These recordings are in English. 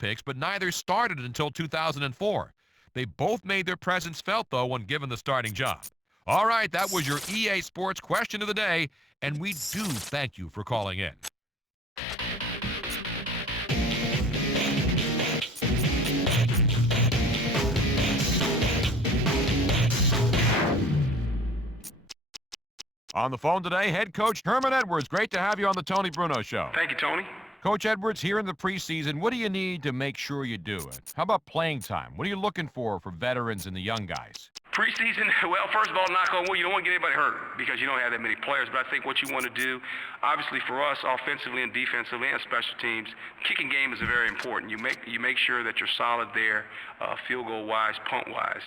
picks, but neither started until 2004. They both made their presence felt, though, when given the starting job. All right, that was your EA Sports question of the day, and we do thank you for calling in. On the phone today, head coach Herman Edwards. Great to have you on the Tony Bruno Show. Thank you, Tony. Coach Edwards, here in the preseason, what do you need to make sure you do it? How about playing time? What are you looking for veterans and the young guys? Preseason, well, first of all, knock on wood, you don't want to get anybody hurt because you don't have that many players. But I think what you want to do, obviously for us, offensively and defensively and special teams, kicking game is very important. You make sure that you're solid there, field goal-wise, punt-wise.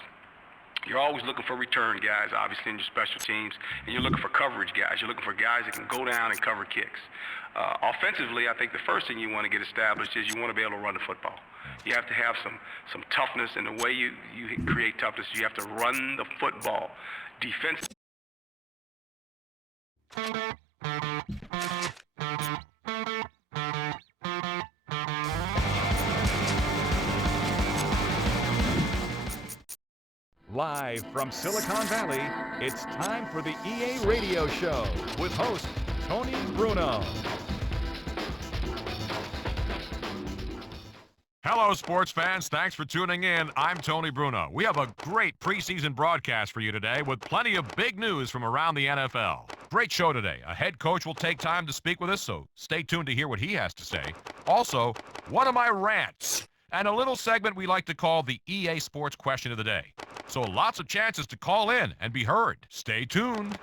You're always looking for return guys, obviously, in your special teams, and you're looking for coverage guys. You're looking for guys that can go down and cover kicks. Offensively, I think the first thing you want to get established is you want to be able to run the football. You have to have some toughness, and the way you create toughness, you have to run the football. Defense. Live from Silicon Valley, it's time for the EA Radio Show with host Tony Bruno. Hello, sports fans. Thanks for tuning in. I'm Tony Bruno. We have a great preseason broadcast for you today with plenty of big news from around the NFL. Great show today. A head coach will take time to speak with us, so stay tuned to hear what he has to say. Also, one of my rants and a little segment we like to call the EA Sports Question of the Day. So lots of chances to call in and be heard. Stay tuned.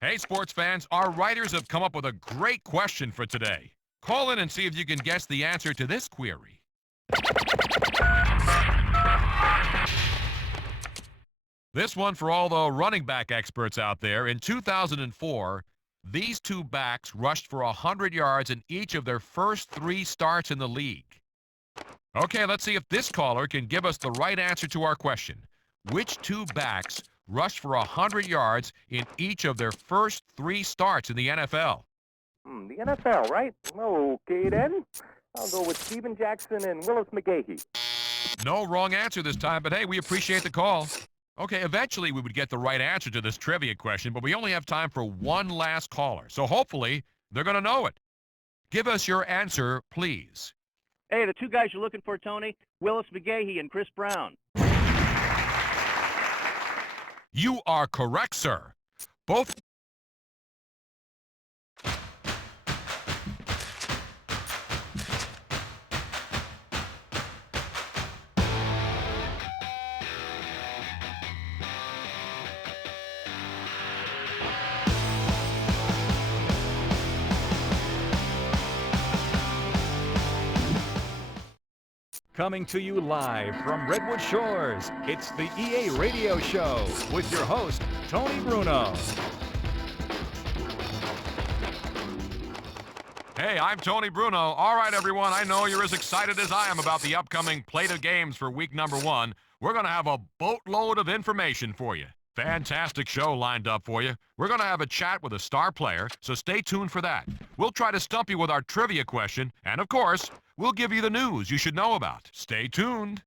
Hey, sports fans, our writers have come up with a great question for today. Call in and see if you can guess the answer to this query. This one for all the running back experts out there. In 2004, these two backs rushed for 100 yards in each of their first 3 starts in the league. Okay, let's see if this caller can give us the right answer to our question. Which two backs rushed for 100 yards in each of their first 3 starts in the NFL? The NFL, right? Okay, then. I'll go with Steven Jackson and Willis McGahee. No wrong answer this time, but hey, we appreciate the call. Okay, eventually we would get the right answer to this trivia question, but we only have time for one last caller, so hopefully they're going to know it. Give us your answer, please. Hey, the two guys you're looking for, Tony, Willis McGahee and Chris Brown. You are correct, sir. Both... Coming to you live from Redwood Shores, it's the EA Radio Show with your host, Tony Bruno. Hey, I'm Tony Bruno. All right, everyone, I know you're as excited as I am about the upcoming plate of games for week number 1. We're going to have a boatload of information for you. Fantastic show lined up for you. We're going to have a chat with a star player, so stay tuned for that. We'll try to stump you with our trivia question, and of course, we'll give you the news you should know about. Stay tuned.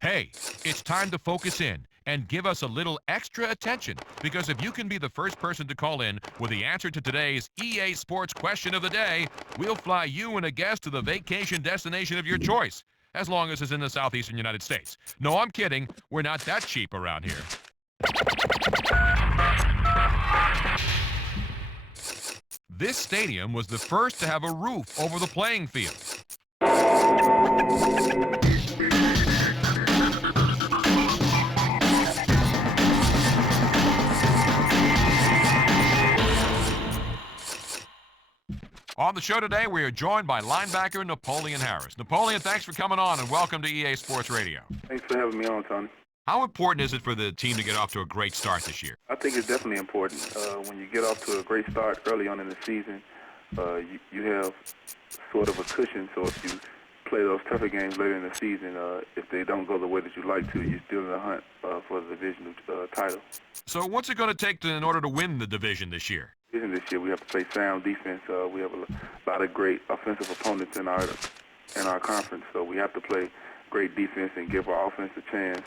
Hey, it's time to focus in and give us a little extra attention, because if you can be the first person to call in with the answer to today's EA Sports Question of the Day, we'll fly you and a guest to the vacation destination of your choice, as long as it's in the southeastern United States. No, I'm kidding. We're not that cheap around here. This stadium was the first to have a roof over the playing field. On the show today, we are joined by linebacker Napoleon Harris. Napoleon, thanks for coming on and welcome to EA Sports Radio. Thanks for having me on, Tony. How important is it for the team to get off to a great start this year? I think it's definitely important. When you get off to a great start early on in the season, you have sort of a cushion. So if you play those tougher games later in the season, if they don't go the way that you like to, you're still in the hunt for the division title. So what's it going to take in order to win the division this year? This year we have to play sound defense. We have a lot of great offensive opponents in our conference, so we have to play great defense and give our offense a chance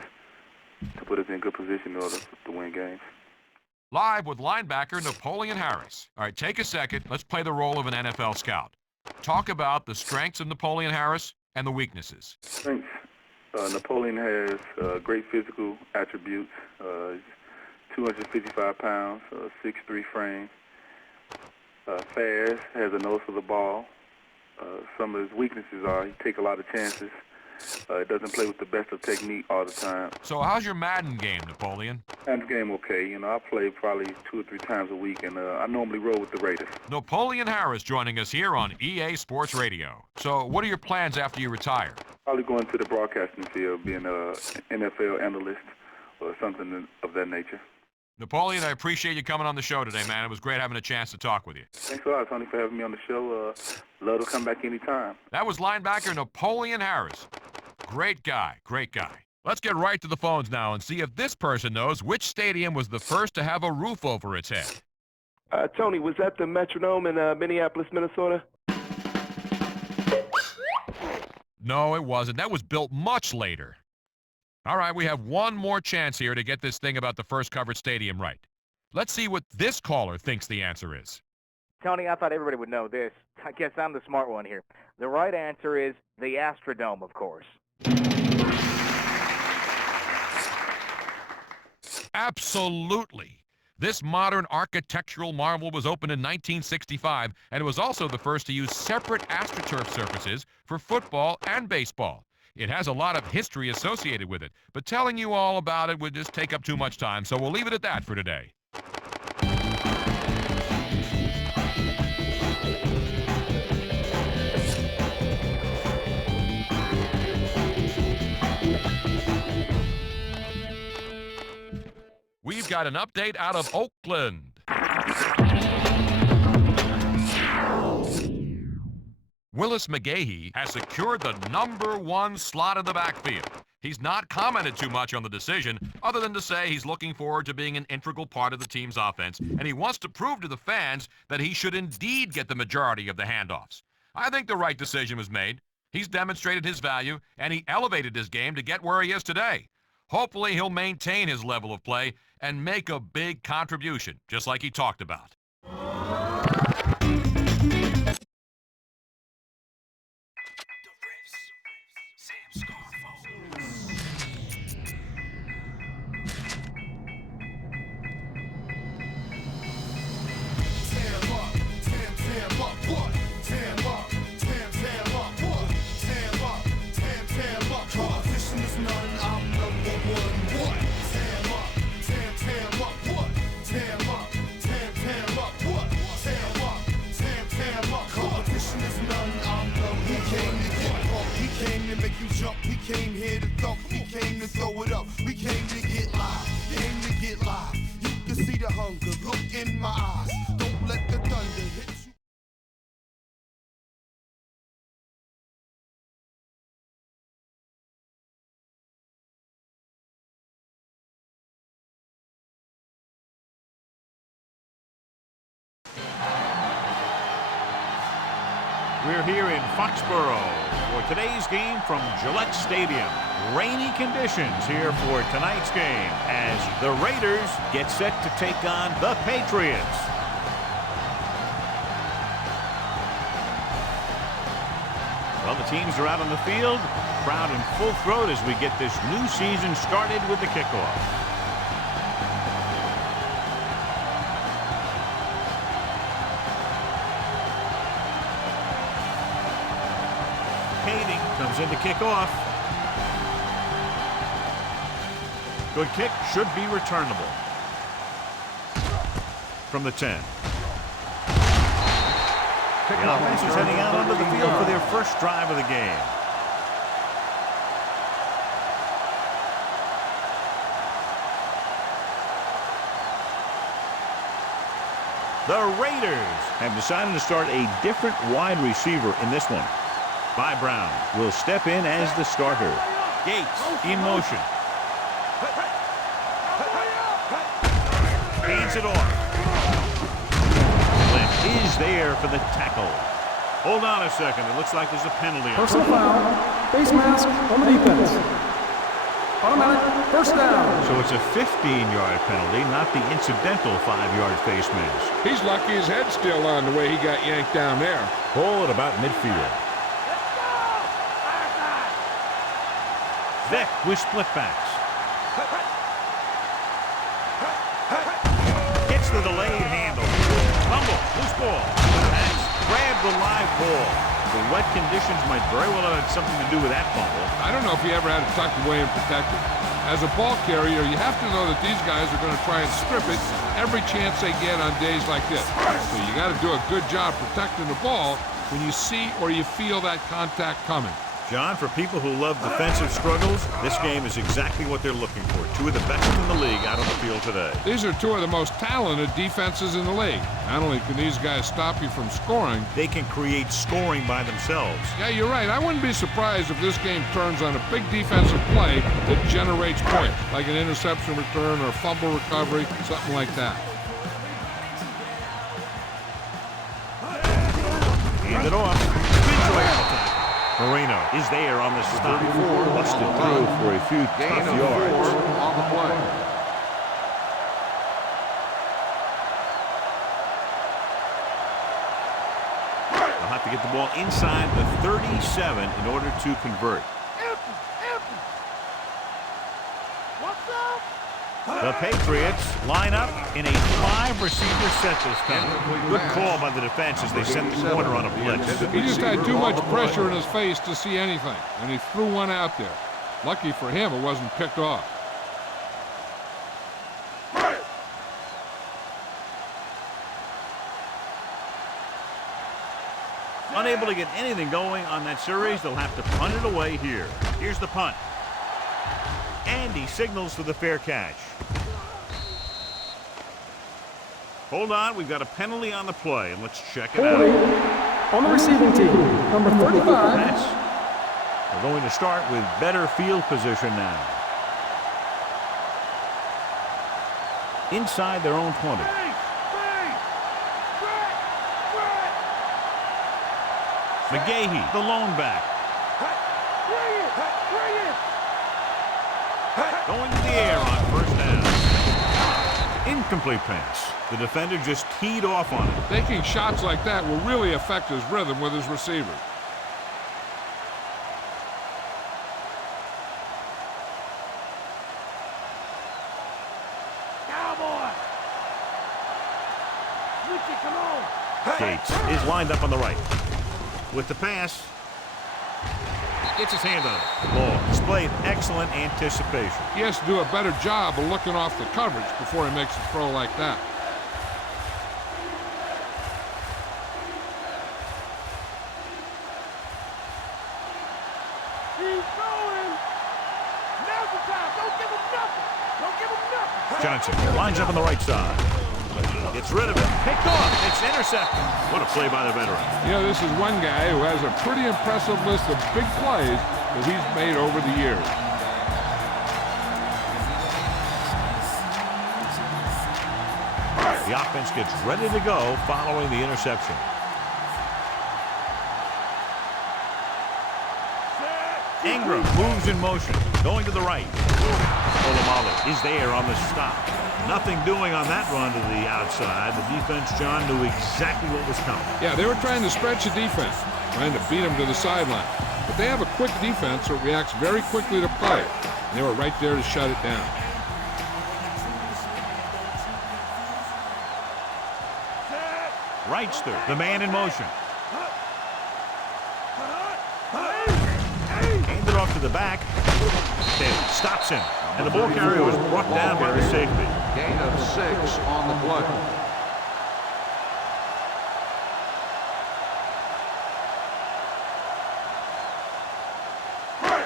to put us in good position in order to win games. Live with linebacker Napoleon Harris. All right, take a second. Let's play the role of an NFL scout. Talk about the strengths of Napoleon Harris and the weaknesses. Strengths. Napoleon has great physical attributes. 255 pounds, 6'3" frame. Fast, has a nose for the ball. Some of his weaknesses are he takes a lot of chances. Doesn't play with the best of technique all the time. So how's your Madden game, Napoleon? Madden game okay. You know, I play probably 2 or 3 times a week, and I normally roll with the Raiders. Napoleon Harris joining us here on EA Sports Radio. So what are your plans after you retire? Probably going to the broadcasting field, being an NFL analyst or something of that nature. Napoleon, I appreciate you coming on the show today, man. It was great having a chance to talk with you. Thanks a lot, Tony, for having me on the show. Love to come back anytime. That was linebacker Napoleon Harris. Great guy, great guy. Let's get right to the phones now and see if this person knows which stadium was the first to have a roof over its head. Tony, was that the Metrodome in Minneapolis, Minnesota? No, it wasn't. That was built much later. All right, we have one more chance here to get this thing about the first covered stadium right. Let's see what this caller thinks the answer is. Tony, I thought everybody would know this. I guess I'm the smart one here. The right answer is the Astrodome, of course. Absolutely. This modern architectural marvel was opened in 1965, and it was also the first to use separate AstroTurf surfaces for football and baseball. It has a lot of history associated with it, but telling you all about it would just take up too much time, so we'll leave it at that for today. We've got an update out of Oakland. Willis McGahee has secured the #1 slot in the backfield. He's not commented too much on the decision, other than to say he's looking forward to being an integral part of the team's offense, and he wants to prove to the fans that he should indeed get the majority of the handoffs. I think the right decision was made. He's demonstrated his value, and he elevated his game to get where he is today. Hopefully, he'll maintain his level of play and make a big contribution, just like he talked about. We came here to thump, we came to throw it up. We came to get live, came to get live. You can see the hunger, look in my eyes. Don't let the thunder hit you. We're here in Foxborough for today's game from Gillette Stadium. Rainy conditions here for tonight's game as the Raiders get set to take on the Patriots. Well, the teams are out on the field, crowd in full throat as we get this new season started with the kickoff. Comes in to kick off. Good kick, should be returnable. From the 10. The offense is heading out onto the field for their first drive of the game. The Raiders have decided to start a different wide receiver in this one. By Brown will step in as the starter. Gates in motion. Hands it off. Flynn is there for the tackle. Hold on a second. It looks like there's a penalty. Personal foul. Face mask on the defense. Automatic first down. So it's a 15-yard penalty, not the incidental 5-yard face mask. He's lucky his head's still on the way he got yanked down there. Ball at about midfield. Vick with split backs. Gets the delayed handle. Fumble. Loose ball. Pass. Grab the live ball. The wet conditions might very well have had something to do with that fumble. I don't know if he ever had it tucked away and protected. As a ball carrier, you have to know that these guys are going to try and strip it every chance they get on days like this. So you got to do a good job protecting the ball when you see or you feel that contact coming. John, for people who love defensive struggles, this game is exactly what they're looking for. Two of the best in the league out on the field today. These are two of the most talented defenses in the league. Not only can these guys stop you from scoring, they can create scoring by themselves. Yeah, you're right. I wouldn't be surprised if this game turns on a big defensive play that generates points, like an interception return or a fumble recovery, something like that. Hand it off. Spins away from the tackle. Marino is there on the stop. Busted through for a few tough yards. On the play. They'll have to get the ball inside the 37 in order to convert. The Patriots line up in a 5-receiver set this time. Good call by the defense as they sent the corner on a blitz. He just had too much pressure in his face to see anything, and he threw one out there. Lucky for him, it wasn't picked off. Unable to get anything going on that series, they'll have to punt it away here. Here's the punt. And he signals for the fair catch. Hold on, we've got a penalty on the play, and let's check it out. On the receiving team, number 35. We're going to start with better field position now. Inside their own 20. McGahee, the lone back. Going to the air on first down. Incomplete pass. The defender just teed off on it. Taking shots like that will really affect his rhythm with his receivers. Gates is lined up on the right. With the pass, gets his hand on it. The ball displayed excellent anticipation. He has to do a better job of looking off the coverage before he makes a throw like that. Keep going. Now's the time. Don't give him nothing. Don't give him nothing. Johnson lines up on the right side. Gets rid of it. Picked off. It's intercepted. What a play by the veteran. You know, this is one guy who has a pretty impressive list of big plays that he's made over the years. The offense gets ready to go following the interception. Ingram moves in motion, going to the right. Olamalu is there on the stop. Nothing doing on that run to the outside. The defense, John, knew exactly what was coming. Yeah, they were trying to stretch the defense, trying to beat him to the sideline. But they have a quick defense that reacts very quickly to play. And they were right there to shut it down. Wrightster, the man in motion. Handed off to the back. Taylor stops him. And the ball carrier was brought down by the safety. Gain of 6 on the play.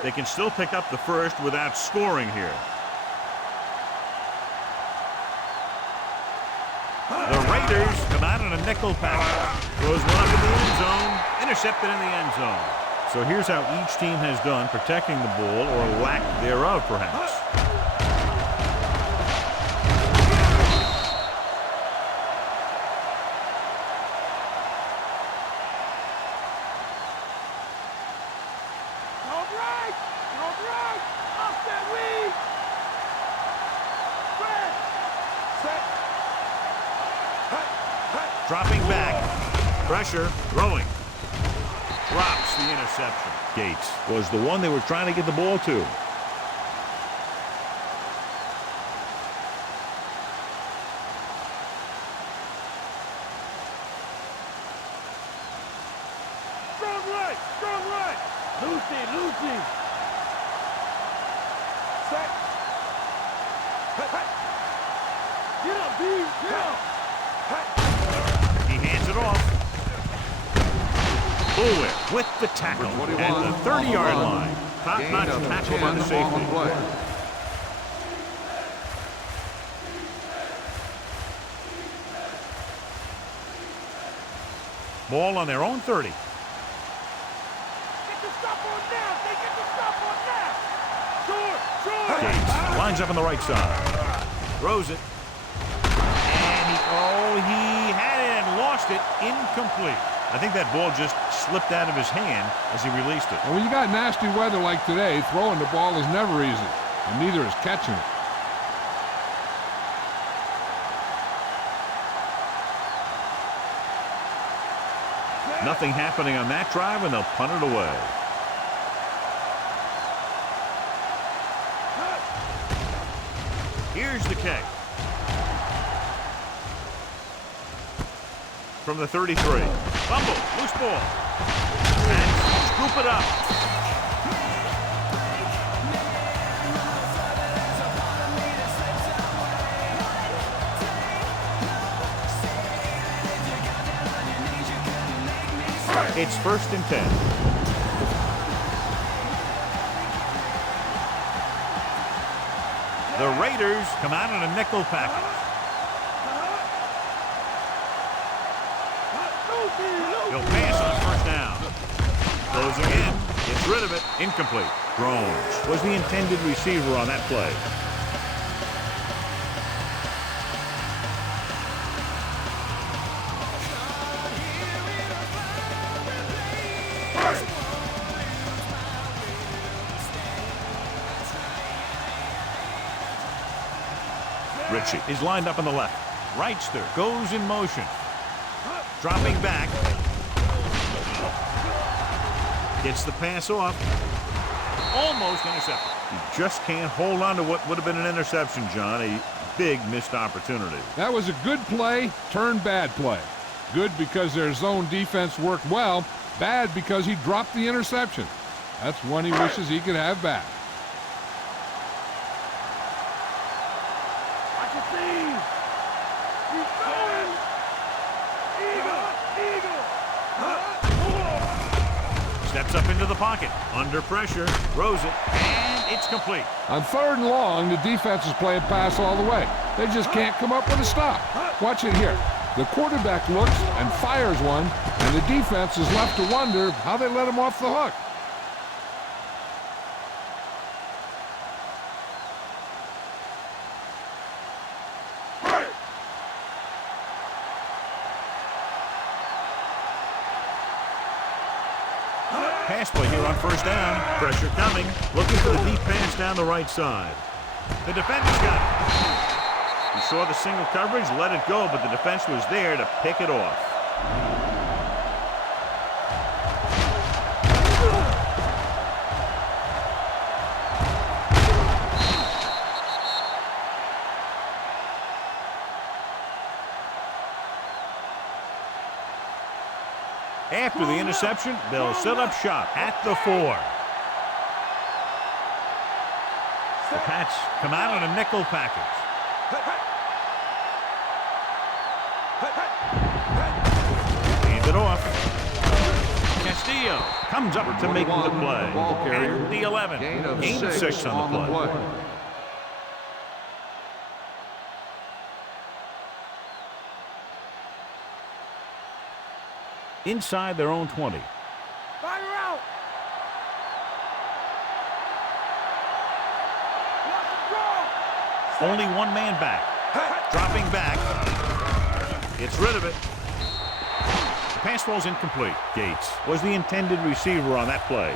They can still pick up the first without scoring here. The Raiders come out in a nickel package. Throws one up in the end zone. Intercepted in the end zone. So here's how each team has done protecting the ball, or lack thereof, perhaps. Dropping back. Pressure. Throwing. Drops the interception. Gates was the one they were trying to get the ball to. Strong right. Lucy. Set. Get up, dude. Get up. He hands it off. Bullwhip with the tackle at the 30-yard line. Top-notch tackle by the safety. Ball on their own 30. Get the stop on now. They get the stop on now. Sure. Gates lines up on the right side. Throws it. And he had it and lost it. Incomplete. I think that ball just slipped out of his hand as he released it. And when you got nasty weather like today, throwing the ball is never easy, and neither is catching it. Nothing happening on that drive, and they'll punt it away. Here's the kick. From the 33. Fumble. Loose ball. And scoop it up. It's 1st and 10. The Raiders come out in a nickel package. He'll pass on 1st down. Goes again. Gets rid of it. Incomplete. Drones was the intended receiver on that play. Ritchie is lined up on the left. Wrightster goes in motion. Dropping back. Gets the pass off. Almost intercepted. You just can't hold on to what would have been an interception, John. A big missed opportunity. That was a good play, turned bad play. Good because their zone defense worked well. Bad because he dropped the interception. That's one he wishes he could have back. Steps up into the pocket. Under pressure. Throws it. And it's complete. On 3rd and long, the defense is playing pass all the way. They just can't come up with a stop. Watch it here. The quarterback looks and fires one, and the defense is left to wonder how they let him off the hook. Pass play here on 1st down. Pressure coming. Looking for the deep pass down the right side. The defender's got it. He saw the single coverage, let it go, but the defense was there to pick it off. After the interception, they'll set up shop at the 4. The Pats come out on a nickel package. Hand it off. Castillo comes up to make the play. At the 11. Gain 6 on the play. inside their own 20. Fire out! Only one man back. Dropping back. Gets rid of it. The pass ball's incomplete. Gates was the intended receiver on that play.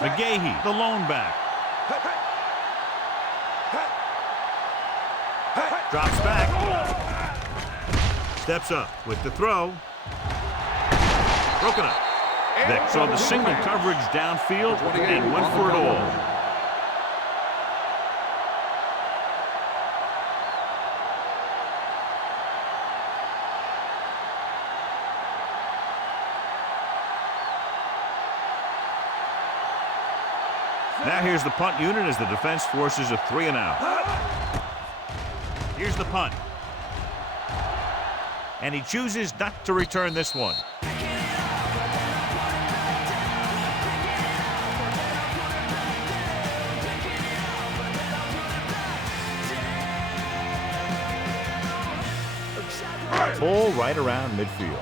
McGahee, the lone back. Drops back. Steps up with the throw. Broken up. Vick saw the single coverage downfield and went for it all. Now here's the punt unit as the defense forces a 3-and-out. Here's the punt. And he chooses not to return this one. Ball right around midfield.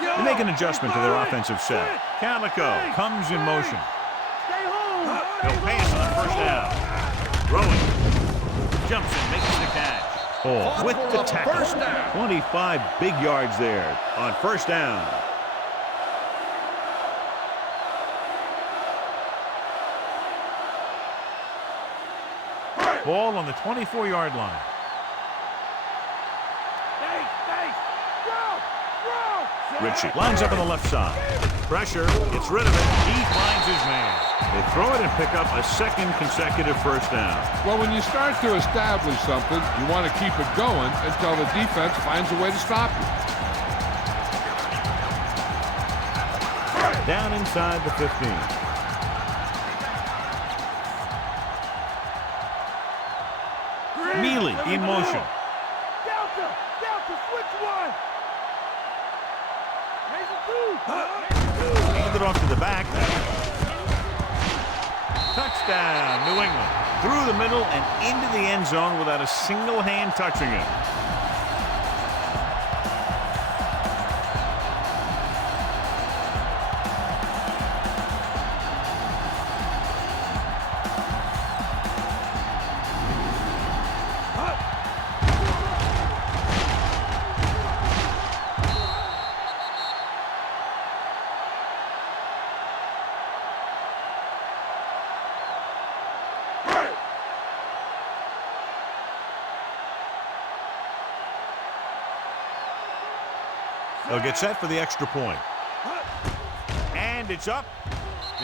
They make an adjustment to their offensive set. Calico comes in motion. They'll pass on first down. Throwing. Jumps and makes the catch. Ball with the tackle. 25 big yards there on first down. Ball on the 24-yard line. Ritchie lines up on the left side. Pressure, gets rid of it. He finds his man. They throw it and pick up a second consecutive first down. Well, when you start to establish something, you want to keep it going until the defense finds a way to stop you. Down inside the 15. Mealy in motion. Delta, switch one. Hand it off to the back. Touchdown, New England. Through the middle and into the end zone without a single hand touching it. They'll get set for the extra point. And it's up.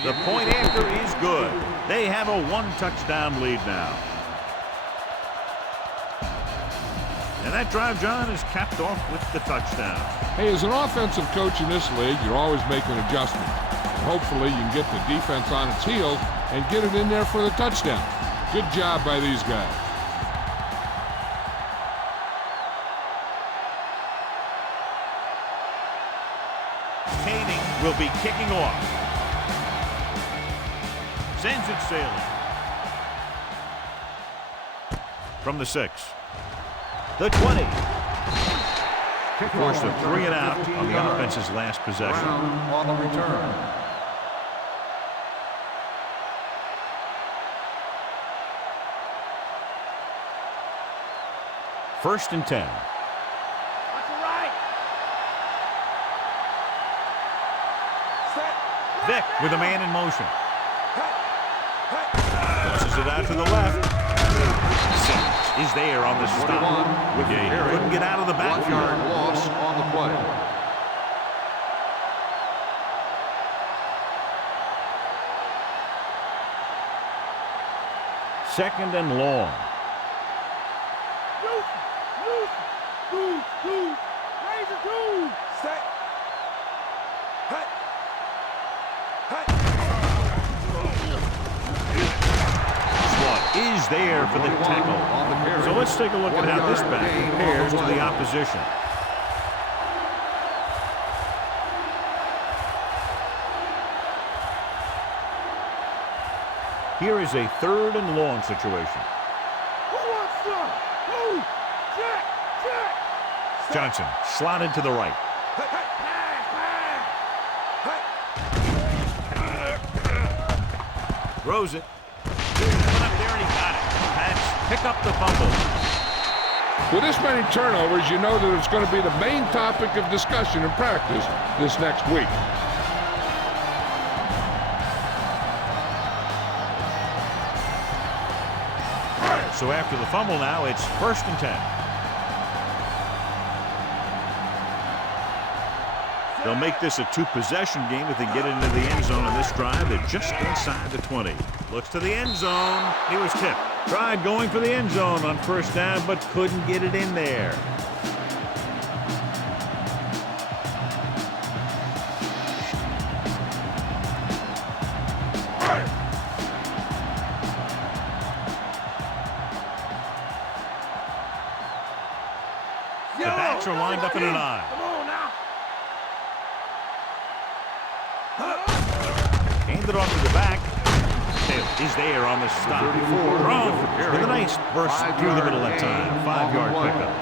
The point after is good. They have a one-touchdown lead now. And that drive, John, is capped off with the touchdown. Hey, as an offensive coach in this league, you're always making adjustments. And hopefully you can get the defense on its heels and get it in there for the touchdown. Good job by these guys. Will be kicking off. Sends it sailing. From the 6. The 20. Forced a 3-and-out on the offense's last possession. On the return. First and 10. Vick with a man in motion. Tosses it out to the left. Simmons is there on the stop. McGahee couldn't get out of the backfield. 1 yard loss on the play. Second and long. is there for the tackle. On the carry. So let's take a look at how this back compares to the opposition. Here is a 3rd and long situation. Johnson slotted to the right. Throws it. Went up there and he got it. Pats pick up the fumble. With this many turnovers, you know that it's going to be the main topic of discussion in practice this next week. So after the fumble now, it's 1st and 10. They'll make this a 2-possession game if they get into the end zone on this drive. They're just inside the 20. Looks to the end zone. He was tipped. Tried going for the end zone on 1st down, but couldn't get it in there. The backs are lined up in an eye. Handed off to the back. Taylor is there on the stop. Thrown with a nice burst through the middle that time. 5-yard pickup.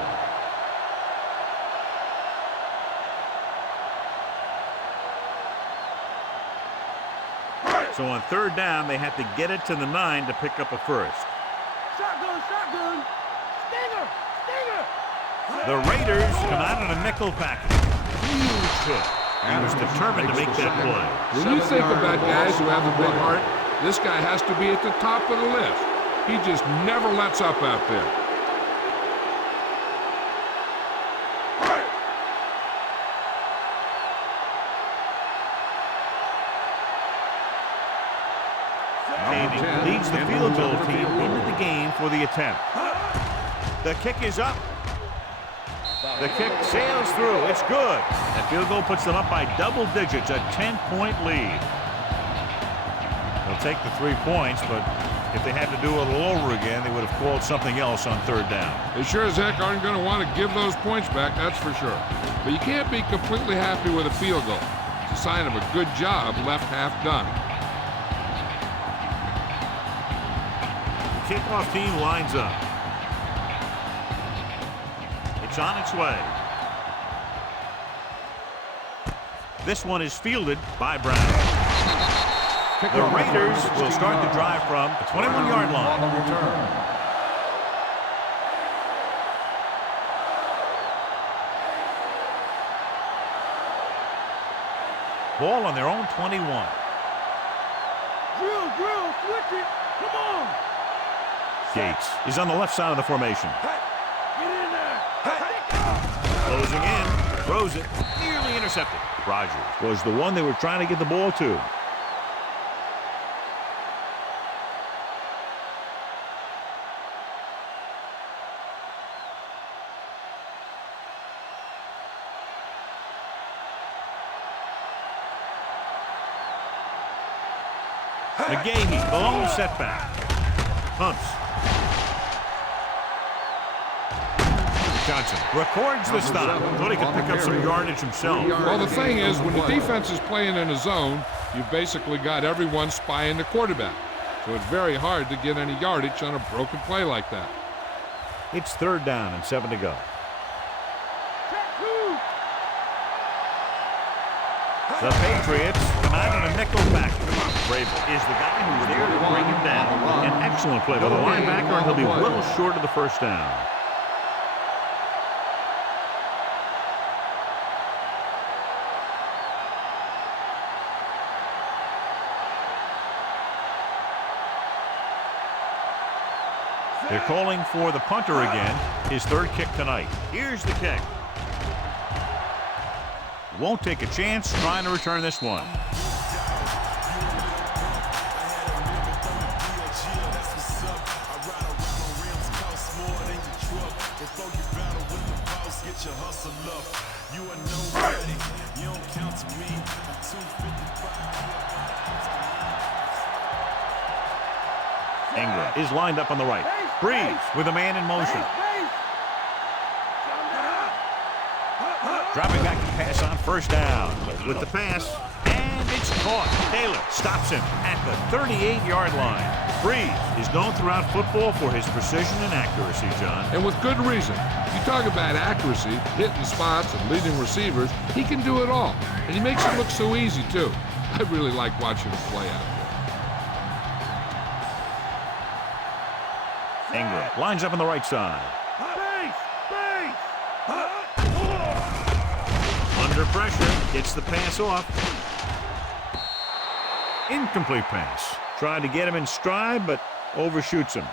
So on 3rd down, they have to get it to the 9 to pick up a 1st. Shotgun. Stinger. The Raiders come out in a nickel package. Huge hit. He was determined to make that play. When you think about guys who have a big heart, this guy has to be at the top of the list. He just never lets up out there. Navy leads the field goal team into the game for the attempt. The kick is up. The kick sails through. It's good. That field goal puts them up by double digits, a 10-point lead. They'll take the 3 points, but if they had to do it all over again, they would have called something else on 3rd down. They sure as heck aren't going to want to give those points back, that's for sure. But you can't be completely happy with a field goal. It's a sign of a good job left half done. The kickoff team lines up. It's on its way. This one is fielded by Brown. The Raiders will start the drive from the 21-yard line. On the return. Ball on their own 21. Drill, switch it. Come on. Gates is on the left side of the formation. Get in there. Closing in, throws it, nearly intercepted. Rogers was the one they were trying to get the ball to. McGahee, the lone setback. Hunts. Johnson records the stop. Thought he could pick up some yardage himself. Well, the thing is, when the defense is playing in a zone, you've basically got everyone spying the quarterback. So it's very hard to get any yardage on a broken play like that. It's 3rd down and 7 to go. The Patriots come out in a nickel back. Vrabel is the guy who's there to bring him down. An excellent play by the linebacker, and he'll be well short of the 1st down. They're calling for the punter again, his 3rd kick tonight. Here's the kick. Won't take a chance trying to return this one. Ingram is lined up on the right. Breeze with a man in motion. Dropping back to pass on first down. With the pass, and it's caught. Taylor stops him at the 38-yard line. Breeze is known throughout football for his precision and accuracy, John. And with good reason. You talk about accuracy, hitting spots, and leading receivers, he can do it all. And he makes it look so easy, too. I really like watching him play out there. Ingram lines up on the right side. Under pressure, gets the pass off. Incomplete pass. Tried to get him in stride, but overshoots him.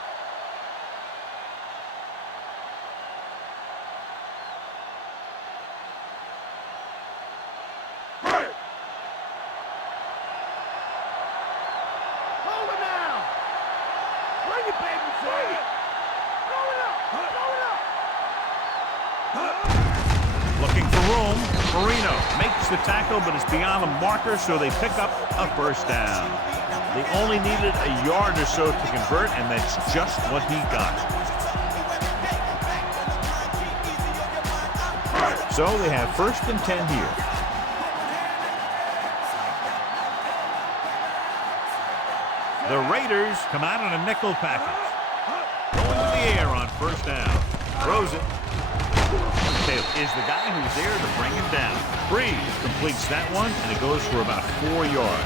Looking for room. Marino makes the tackle, but it's beyond the marker, so they pick up a first down. They only needed a yard or so to convert, and that's just what he got. So they have 1st and 10 here. The Raiders come out in a nickel package. Going to the air on first down. Throws it. Taylor is the guy who's there to bring him down. Breeze completes that one, and it goes for about 4 yards.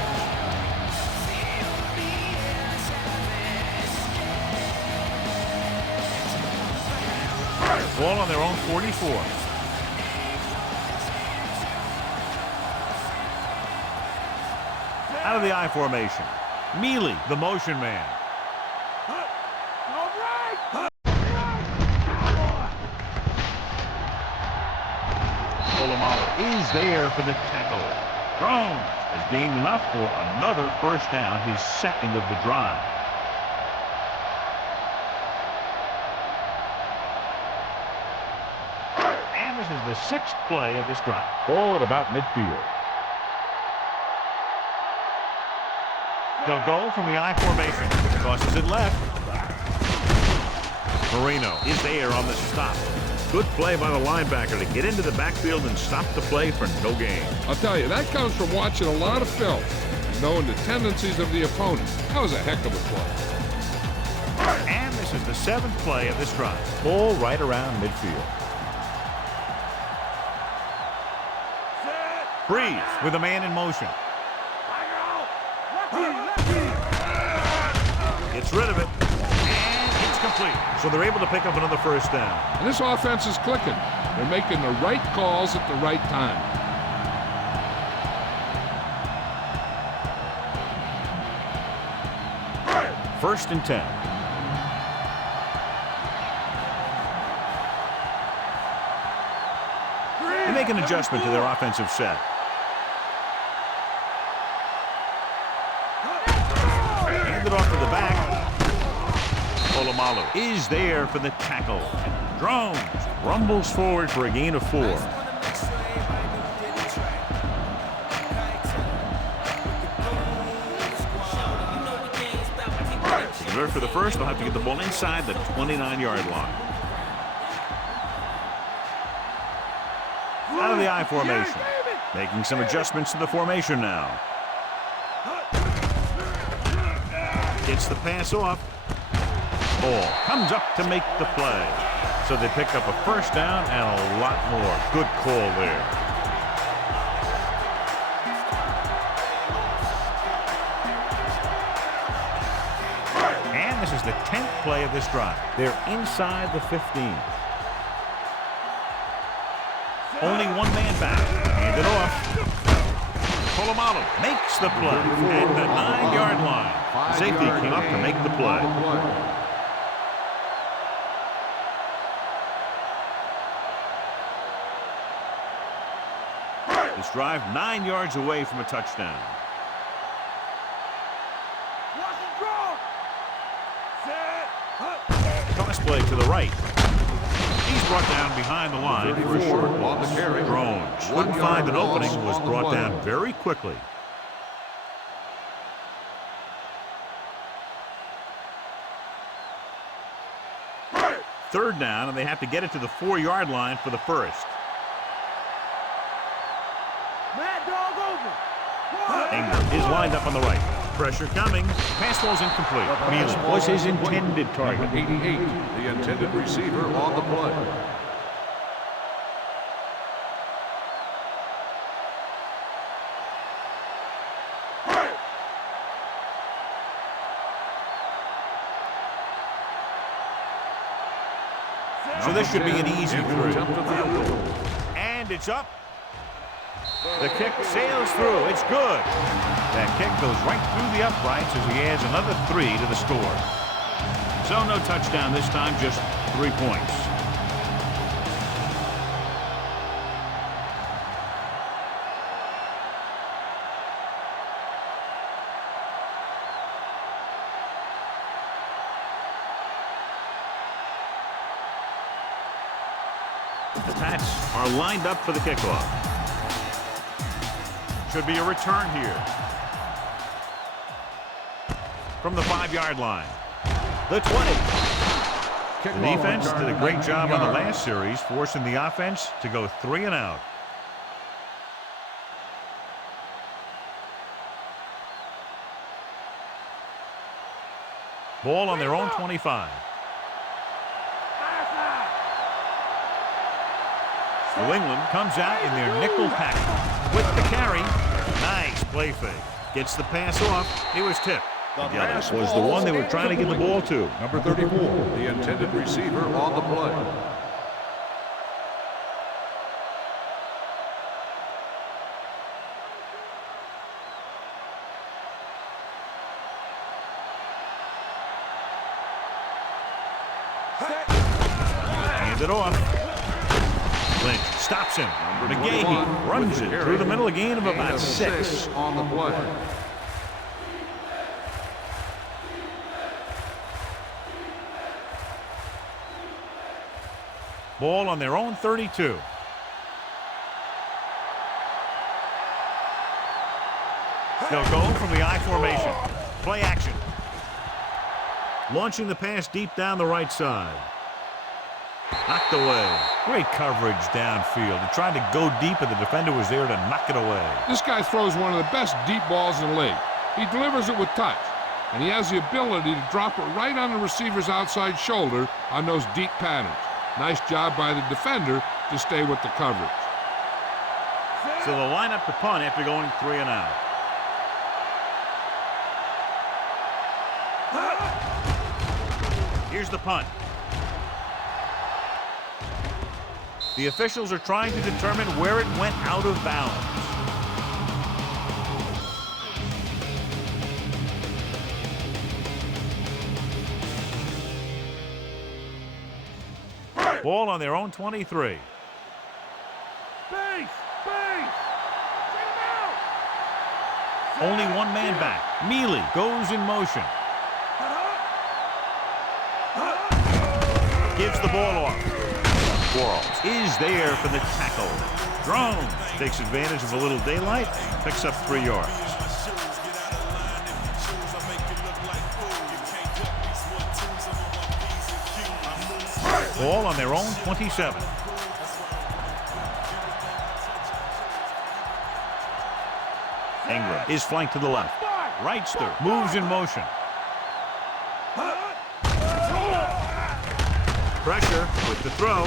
Ball on their own 44. Out of the I formation. Mealy, the motion man. Is there for the tackle. Jones has gained enough for another first down, his second of the drive. And this is the 6th play of this drive. Ball at about midfield. They'll go from the I formation. Tosses it left. Marino is there on the stop. Good play by the linebacker to get into the backfield and stop the play for no gain. I'll tell you, that comes from watching a lot of film and knowing the tendencies of the opponent. That was a heck of a play. And this is the 7th play of this drive. Ball right around midfield. Breeze with a man in motion. Gets rid of it. Complete. So they're able to pick up another first down. And this offense is clicking. They're making the right calls at the right time. First and 10. They make an adjustment to their offensive set. Hand it off to the back. Polamalu is there for the tackle. Drones rumbles forward for a gain of 4. To convert for the first, they'll have to get the ball inside the 29-yard line. Out of the I formation. Making some adjustments to the formation now. Gets the pass off. Ball comes up to make the play. So they pick up a first down and a lot more. Good call there. And this is the 10th play of this drive. They're inside the 15. Only one man back. Hand it off. Polamalu makes the play at the 9-yard line. Safety came up to make the play. This drive 9 yards away from a touchdown. Toss play to the right. He's brought down behind the line for a short loss. Drones couldn't find an opening, was brought down very quickly. 3rd down, and they have to get it to the 4-yard line for the first. Mad dog over. Ingram is lined up on the right. Pressure coming. Pass ball's incomplete. Mealy was his intended target. 88, the intended receiver on the play. So this should be an easy throw. And it's up. The kick sails through. It's good. That kick goes right through the uprights as he adds another 3 to the score. So no touchdown this time, just 3 points. The Pats are lined up for the kickoff. Should be a return here. From the 5-yard line. The 20. The defense did a great job on the last series, forcing the offense to go 3 and out. Ball on their own 25. New England comes out in their nickel package with the carry. Nice play fake. Gets the pass off. It was tipped. Yeah, that was the one they were trying to get the ball to. Number 34, the intended receiver on the play. Hands it off. Lynch stops him. McGahee runs it through the middle, a gain of about 6 on the play. Ball on their own 32. They'll go from the I formation. Play action. Launching the pass deep down the right side. Knocked away. Great coverage downfield. He tried to go deep, and the defender was there to knock it away. This guy throws one of the best deep balls in the league. He delivers it with touch, and he has the ability to drop it right on the receiver's outside shoulder on those deep patterns. Nice job by the defender to stay with the coverage. So they'll line up to punt after going 3 and out. Here's the punt. The officials are trying to determine where it went out of bounds. Ball on their own 23. Base! Base! Only one man back. Mealy goes in motion. Gives the ball off. Quarles is there for the tackle. Drones takes advantage of a little daylight, picks up 3 yards. Ball on their own 27. Ingram is flanked to the left. Wrightster moves in motion. Pressure with the throw.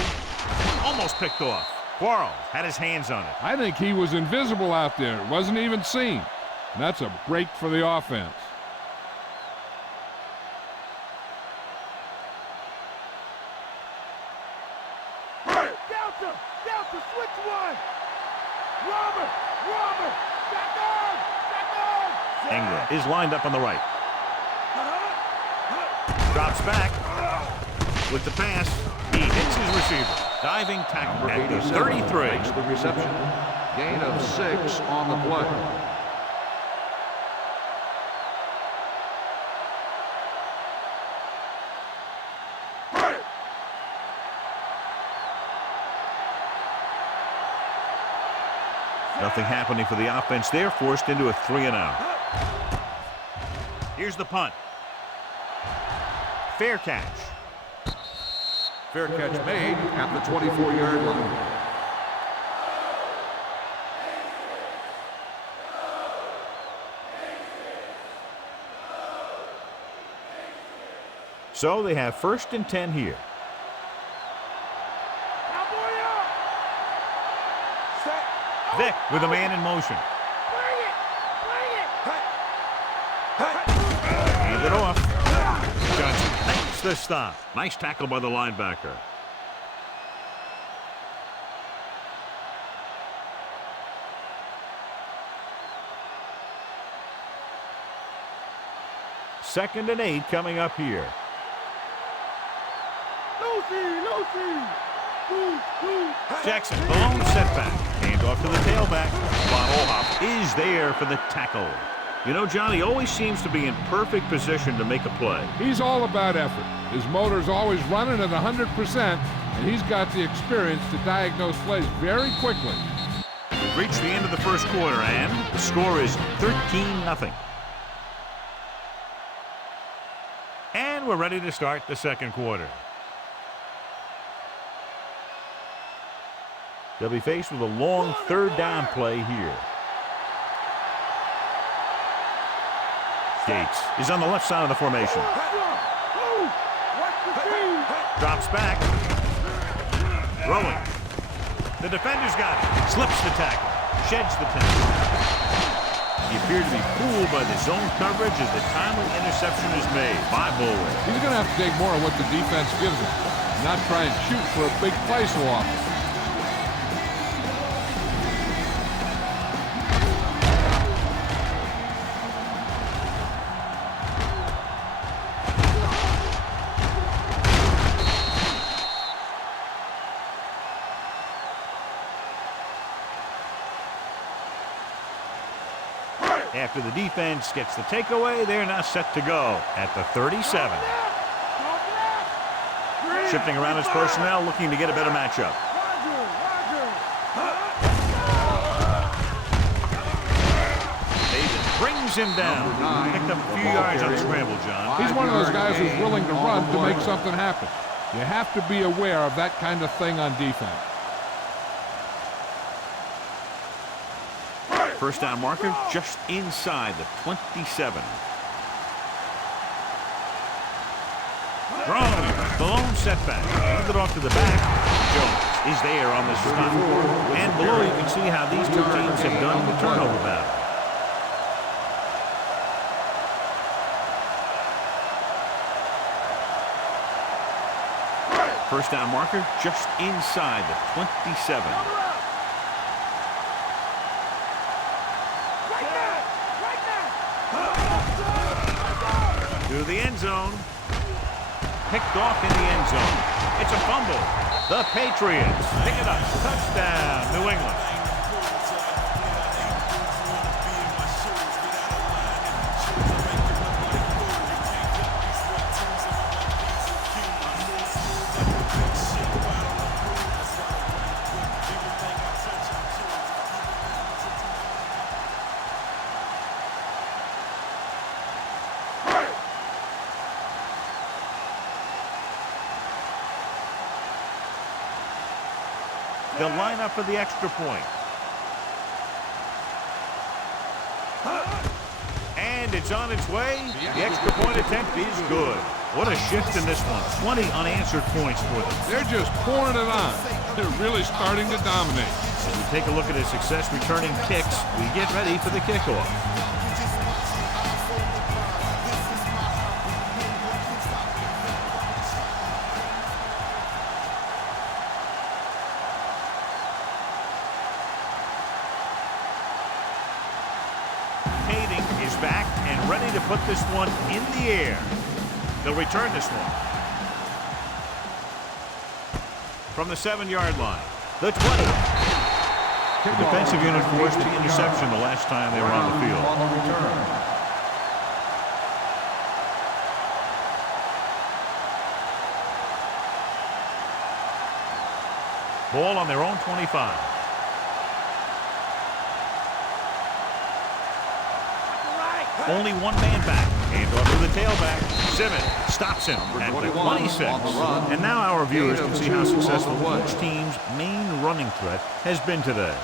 Almost picked off. Quarles had his hands on it. I think he was invisible out there. It wasn't even seen. And that's a break for the offense. Delta! Delta! Switch one! Robert! Robert! Second! Ingram is lined up on the right. Drops back. With the pass, he hits his receiver. Diving tackle at the 33. Makes the reception. Gain of 6 on the play. Nothing happening for the offense. They're forced into a 3 and out. Here's the punt. Fair catch. Fair catch made at the 24-yard line. So they have 1st and 10 here. Vick with a man in motion. Hand it off. Johnson makes the stop. Nice tackle by the linebacker. Second and 8 coming up here. Jackson, the lone setback. Hand off to the tailback. Von Olhoff is there for the tackle. You know, John, he always seems to be in perfect position to make a play. He's all about effort. His motor's always running at 100%, and he's got the experience to diagnose plays very quickly. We've reached the end of the first quarter, and the score is 13-0. And we're ready to start the second quarter. They'll be faced with a long third down play here. Gates is on the left side of the formation. Drops back. Throwing. The defender's got it. Slips the tackle. Sheds the tackle. He appeared to be fooled by the zone coverage as the timely interception is made by Bullway. He's going to have to take more of what the defense gives him, not try and shoot for a big play so often. After the defense gets the takeaway, they're now set to go at the 37. Shifting around his personnel, looking to get a better matchup. Davis brings him down. Picked up a few yards on the scramble, John. He's one of those guys who's willing to run to make something happen. You have to be aware of that kind of thing on defense. First down marker just inside the 27. Thrown. The lone setback. Hand it off to the back. Jones is there on the stop. And below you can see how these two teams have done in the turnover battle. First down marker just inside the 27. To the end zone. Picked off in the end zone. It's a fumble. The Patriots pick it up. Touchdown, New England. They'll line up for the extra point. And it's on its way. The extra point attempt is good. What a shift in this one. 20 unanswered points for them. They're just pouring it on. They're really starting to dominate. As we take a look at his success returning kicks, we get ready for the kickoff. Is back and ready to put this one in the air. They'll return this one. From the 7-yard line. The 20. The defensive unit forced the interception the last time they were on the field. Ball on their own 25. Only one man back. Hand off to the tailback. Simmons stops him at the 26. And now our viewers can see how successful each team's main running threat has been today.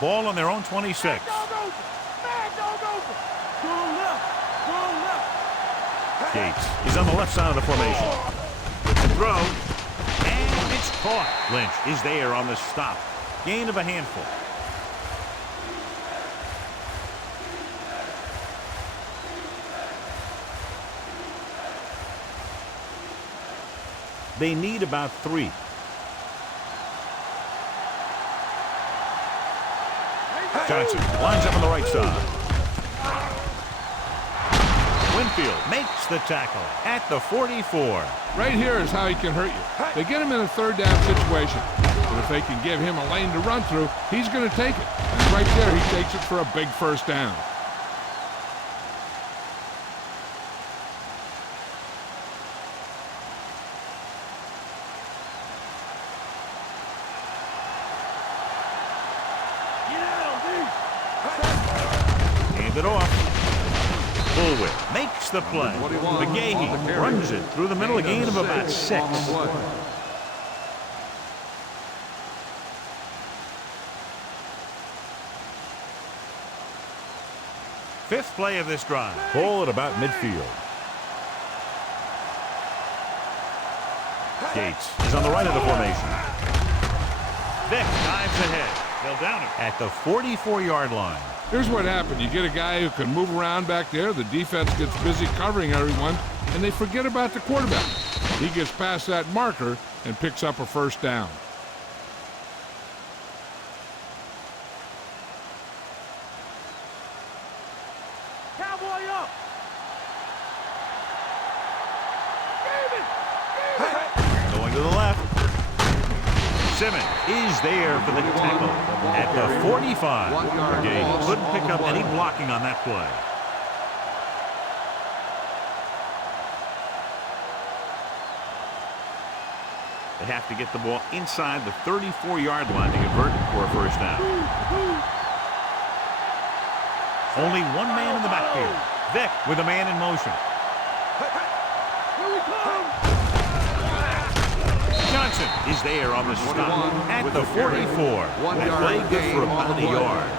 Ball on their own 26. Mad dog over. Go left. Gates is on the left side of the formation. With the throw. And it's caught. Lynch is there on the stop. Gain of a handful. They need about 3. Johnson lines up on the right side. Winfield makes the tackle at the 44. Right here is how he can hurt you. They get him in a third down situation. But if they can give him a lane to run through, he's going to take it. And right there, he takes it for a big first down. Hand it off. Bullwick makes the play. McGahee runs it through the middle, a gain of about 6. Fifth play of this drive. Ball at about midfield. Gates is on the right of the formation. Vick dives ahead. They'll down him at the 44-yard line. Here's what happened. You get a guy who can move around back there. The defense gets busy covering everyone, and they forget about the quarterback. He gets past that marker and picks up a first down. Cowboy up. Going to the left. Simmons is there for the tackle at the 45. Gates couldn't pick up any blocking on that play. They have to get the ball inside the 34-yard line to convert for a first down. Only one man in the backfield. Vick with a man in motion. Johnson is there on the stop at the 44. That play good for about a yard.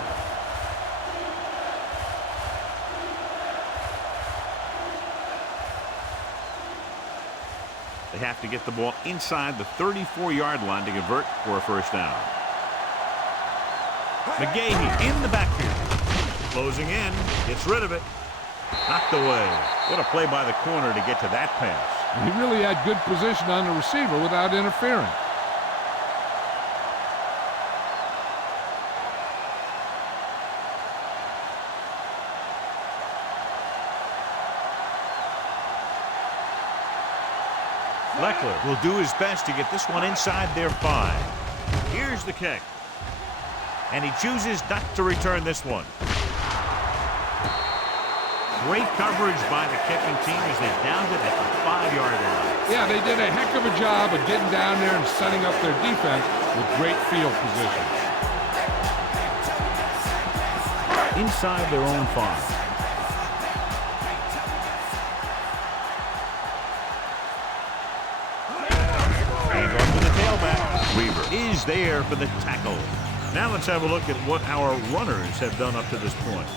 They have to get the ball inside the 34-yard line to convert for a first down. McGahee in the backfield. Closing in. Gets rid of it. Knocked away. What a play by the corner to get to that pass. He really had good position on the receiver without interfering. Leckler will do his best to get this one inside their 5. Here's the kick. And he chooses not to return this one. Great coverage by the kicking team as they downed it at the 5-yard line. Yeah, they did a heck of a job of getting down there and setting up their defense with great field position. Inside their own 5. Hand off to the tailback. Weaver is there for the tackle. Now let's have a look at what our runners have done up to this point.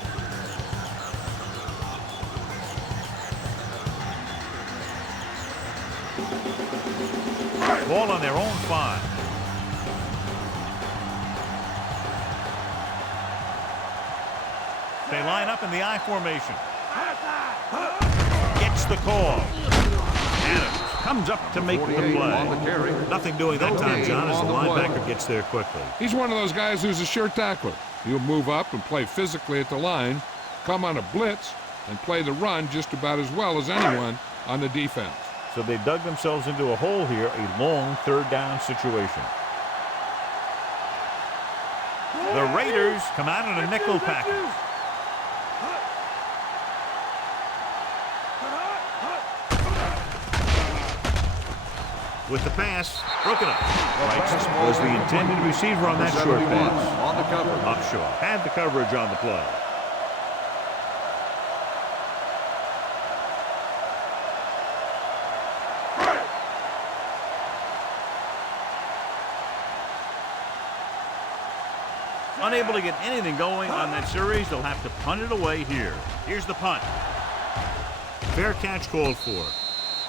Ball on their own 5. They line up in the I formation. Gets the call. Adams comes up to make the play. Nothing doing that time, John, as the linebacker gets there quickly. He's one of those guys who's a sure tackler. He'll move up and play physically at the line, come on a blitz, and play the run just about as well as anyone on the defense. So they dug themselves into a hole here, a long third down situation. The Raiders come out in a nickel package. with the pass. Broken up. Right was the intended receiver on that short pass. On the cover. Upshaw had the coverage on the play. Unable to get anything going on that series, they'll have to punt it away here. Here's the punt. Fair catch called for.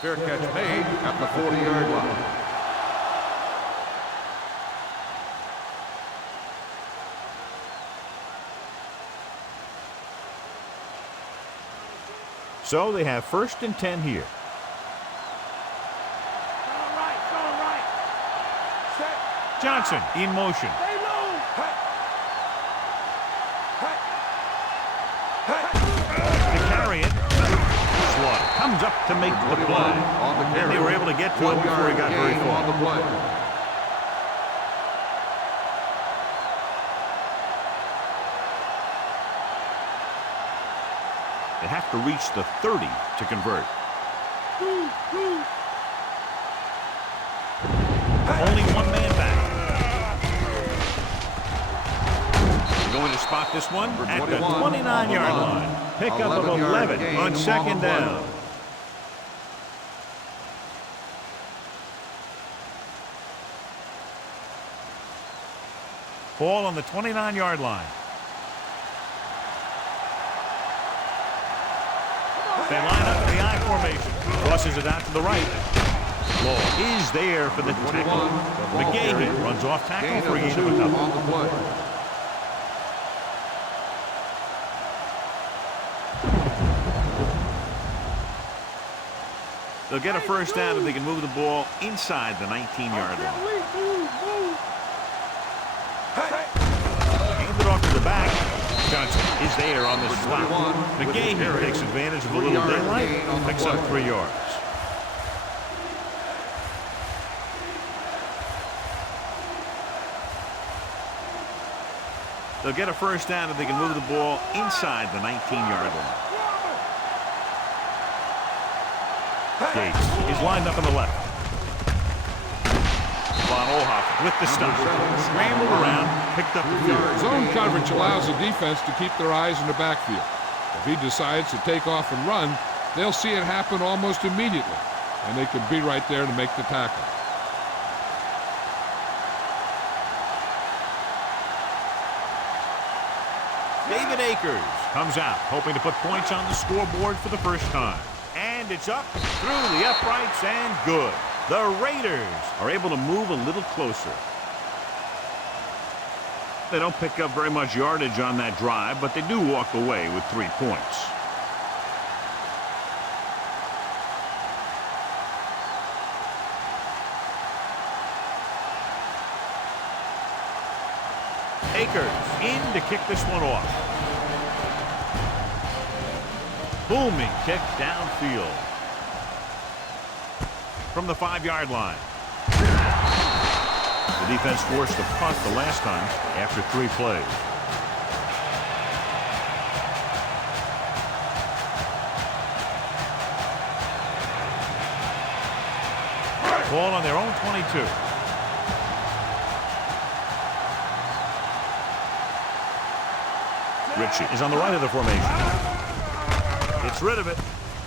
Fair catch made at the 40-yard line. So they have 1st and 10 here. Johnson in motion. To carry it. Slaughter comes up to make the play. And they were able to get to it before he got very far. On the play. They have to reach the 30 to convert. Only one man back. They're going to spot this one at the 29-yard line. Pickup of 11 on 2nd down. Ball on the 29-yard line. They line up in the I formation. Crosses it out to the right. Law is there for the tackle. McGahee runs off tackle for a gain of a couple. On the play. They'll get a 1st down if they can move the ball inside the 19-yard line. Hand it off to the back. Johnson is there on the slot. McGahee takes advantage of a little daylight and picks up 3 yards. They'll get a 1st down if they can move the ball inside the 19-yard line. Gates is lined up on the left. Von Olhoff with the stop. Scrambled around, picked up the field. Zone coverage allows the defense to keep their eyes in the backfield. If he decides to take off and run, they'll see it happen almost immediately, and they can be right there to make the tackle. David Akers comes out, hoping to put points on the scoreboard for the 1st time. And it's up through the uprights and good. The Raiders are able to move a little closer. They don't pick up very much yardage on that drive, but they do walk away with 3 points. Akers in to kick this one off. Booming kick downfield from the 5-yard line. The defense forced a punt the last time after 3 plays. Ball on their own 22. Ritchie is on the right of the formation. Gets rid of it,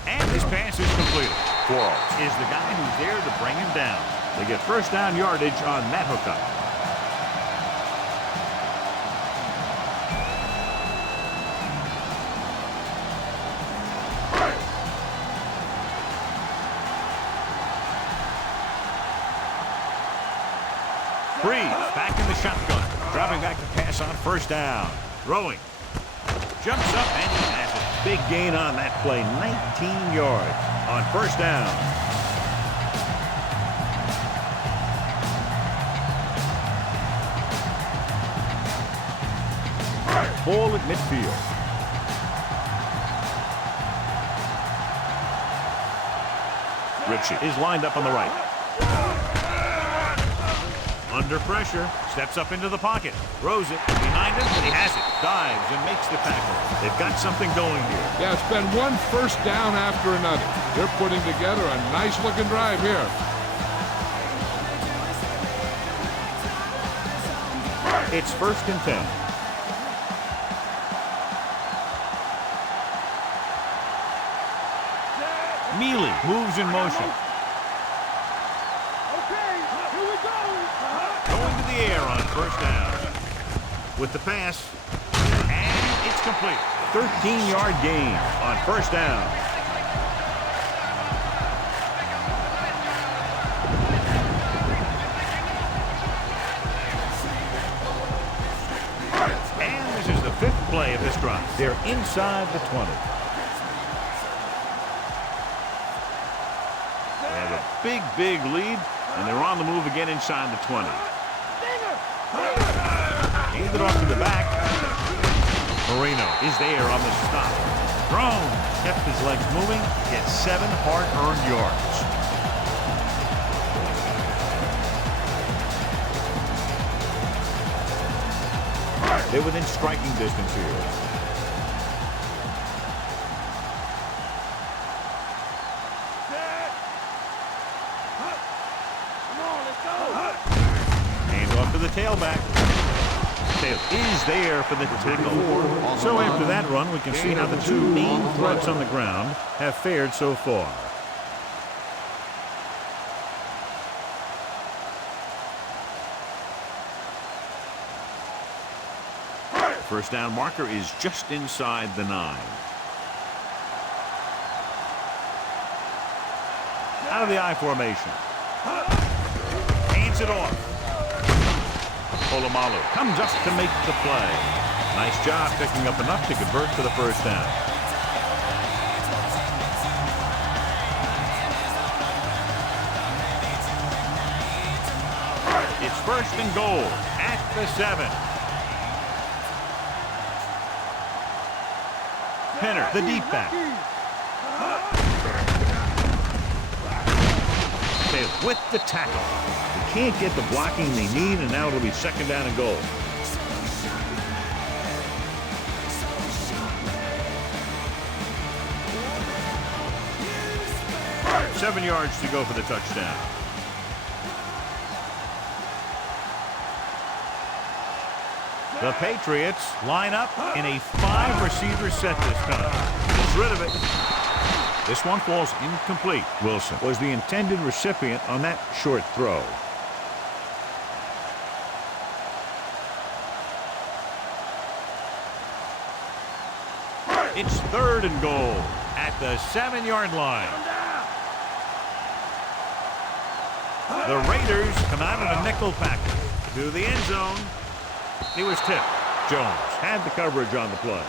and his pass is completed. Quarles is the guy who's there to bring him down. They get 1st down yardage on that hookup. Breeze back in the shotgun, dropping back to pass on 1st down. Throwing. Jumps up and he has it. Big gain on that play, 19 yards on 1st down. Ball at midfield. Ritchie is lined up on the right. Under pressure, steps up into the pocket, throws it behind him, and he has it. Dives and makes the tackle. They've got something going here. Yeah, it's been one 1st down after another. They're putting together a nice-looking drive here. It's 1st and 10. Mealy moves in motion. Okay, here we go. Going to the air on 1st down. With the pass. And it's complete. 13-yard gain on 1st down. And this is the 5th play of this drive. They're inside the 20. They have a big lead, and they're on the move again inside the 20. Handed off to the back. Marino is there on the stop. Thrown. Kept his legs moving. Gets 7 hard-earned yards. They're within striking distance here. Hand off to the tailback. Taylor is there for the tackle. So after that run, we can see how the 2 main threats on the ground have fared so far. First down marker is just inside the 9. Out of the I formation. Hands it off. Polamalu comes up to make the play. Nice job picking up enough to convert for the 1st down. It's 1st and goal at the 7. Penner, the deep back. Taylor with the tackle. They can't get the blocking they need, and now it'll be 2nd down and goal. Seven yards to go for the touchdown. The Patriots line up in a 5-receiver set this time. Gets rid of it. This one falls incomplete. Wilson was the intended recipient on that short throw. It's 3rd and goal at the 7-yard line. The Raiders come out in a nickel package to the end zone. He was tipped. Jones had the coverage on the play.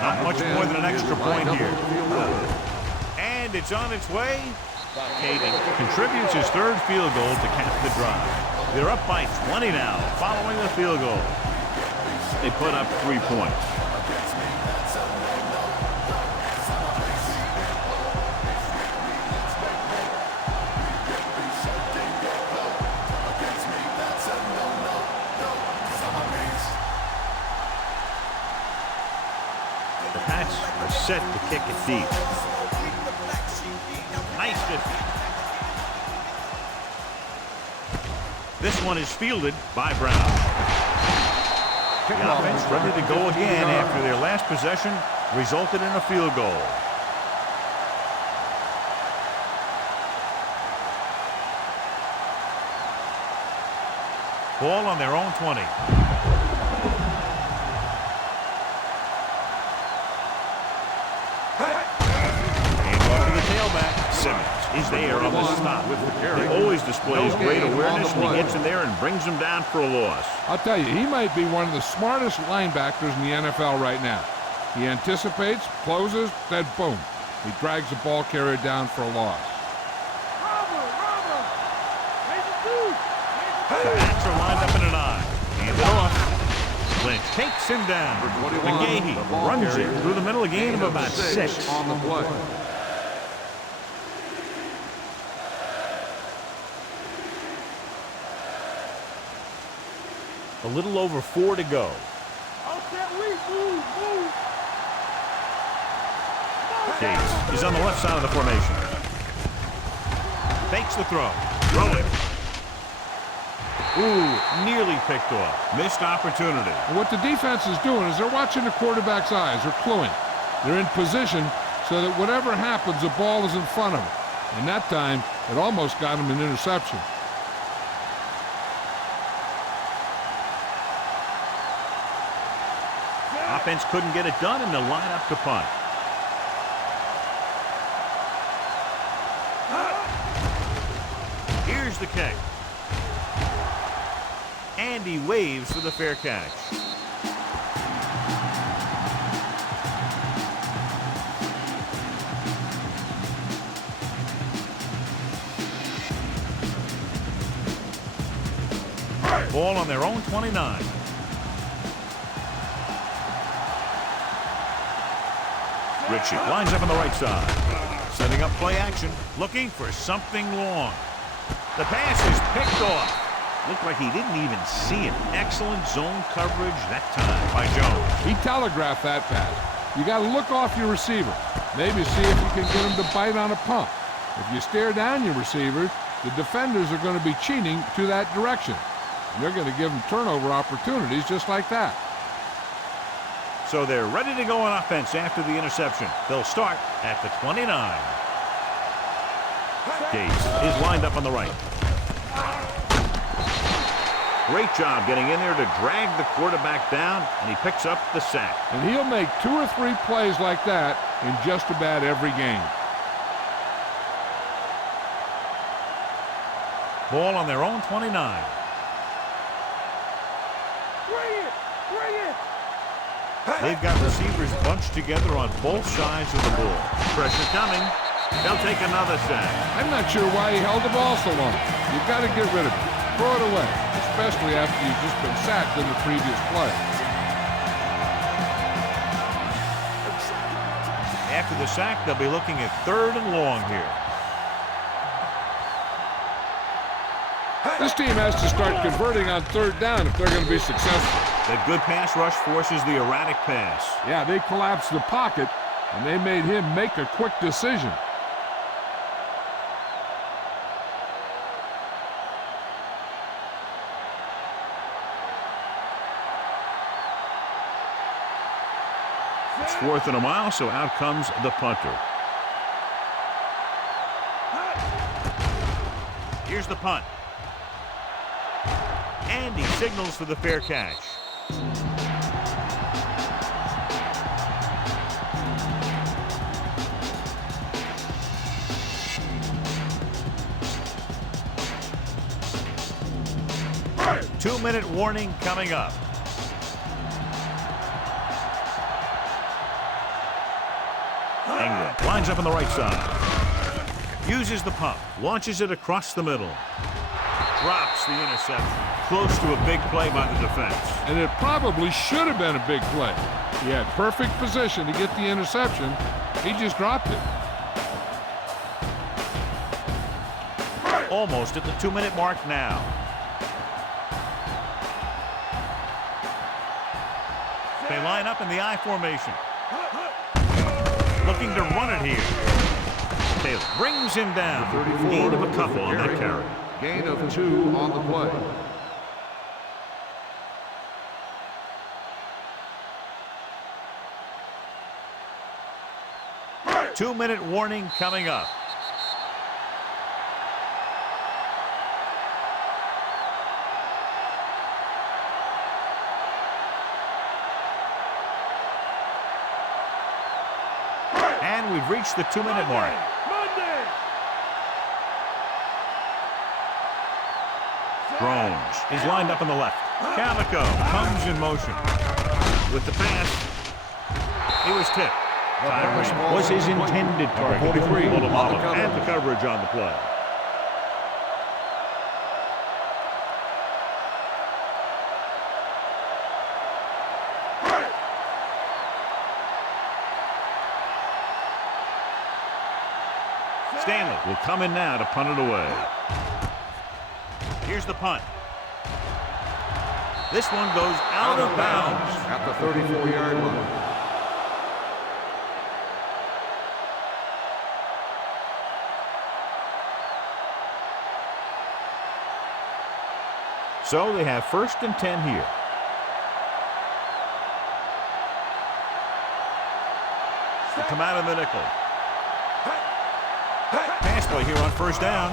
Not much more than an extra point here. And it's on its way. Caden contributes his 3rd field goal to cap the drive. They're up by 20 now following the field goal. They put up 3 points. The Pats are set to kick it deep. Nice defense. This one is fielded by Brown. The offense ready to go again after their last possession resulted in a field goal. Ball on their own 20. Is there on the stop. He always displays great awareness when he gets in there and brings him down for a loss. I'll tell you, he might be one of the smartest linebackers in the NFL right now. He anticipates, closes, then boom. He drags the ball carrier down for a loss. The backs are lined up in an I. Hands it off. Lynch takes him down. McGahee runs it through the middle, a gain of about 6 on the play. A little over 4 to go. Gates is on the left side of the formation. Fakes the throw. Throwing. Ooh, nearly picked off. Missed opportunity. And what the defense is doing is they're watching the quarterback's eyes. They're cluing. They're in position so that whatever happens, the ball is in front of them. And that time, it almost got him an interception. Offense couldn't get it done, and they'll line up to punt. Here's the kick. And he waves for the fair catch. Ball on their own 29. Ritchie lines up on the right side. Setting up play action. Looking for something long. The pass is picked off. Looked like he didn't even see it. Excellent zone coverage that time by Jones. He telegraphed that pass. You got to look off your receiver. Maybe see if you can get him to bite on a pump. If you stare down your receiver, the defenders are going to be cheating to that direction. And they're going to give them turnover opportunities just like that. So they're ready to go on offense after the interception. They'll start at the 29. Gates is lined up on the right. Great job getting in there to drag the quarterback down, and he picks up the sack. And he'll make 2 or 3 plays like that in just about every game. Ball on their own 29. They've got receivers bunched together on both sides of the ball. Pressure coming. They'll take another sack. I'm not sure why he held the ball so long. You've got to get rid of it. Throw it away, especially after you've just been sacked in the previous play. After the sack, they'll be looking at 3rd and long here. This team has to start converting on 3rd down if they're going to be successful. That good pass rush forces the erratic pass. Yeah, they collapsed the pocket, and they made him make a quick decision. It's 4th and a mile, so out comes the punter. Here's the punt. And he signals for the fair catch. Two-minute warning coming up. England lines up on the right side. Uses the pump. Launches it across the middle. Drops the interception. Close to a big play by the defense. And it probably should have been a big play. He had perfect position to get the interception. He just dropped it. Almost at the 2-minute mark now. They line up in the I formation. Looking to run it here. Taylor brings him down. Gain of a couple on that carry. Gain of 2 on the play. Two-minute warning coming up. And we've reached the 2-minute mark. Drones is lined up on the left. Calico comes in motion. With the pass, it was tipped. Tyree was his intended target. 43 and the coverage on the play. Stanley will come in now to punt it away. Here's the punt. This one goes out of bounds at the 34-yard line. So they have 1st and 10 here. They come out of the nickel. Pass play here on 1st down.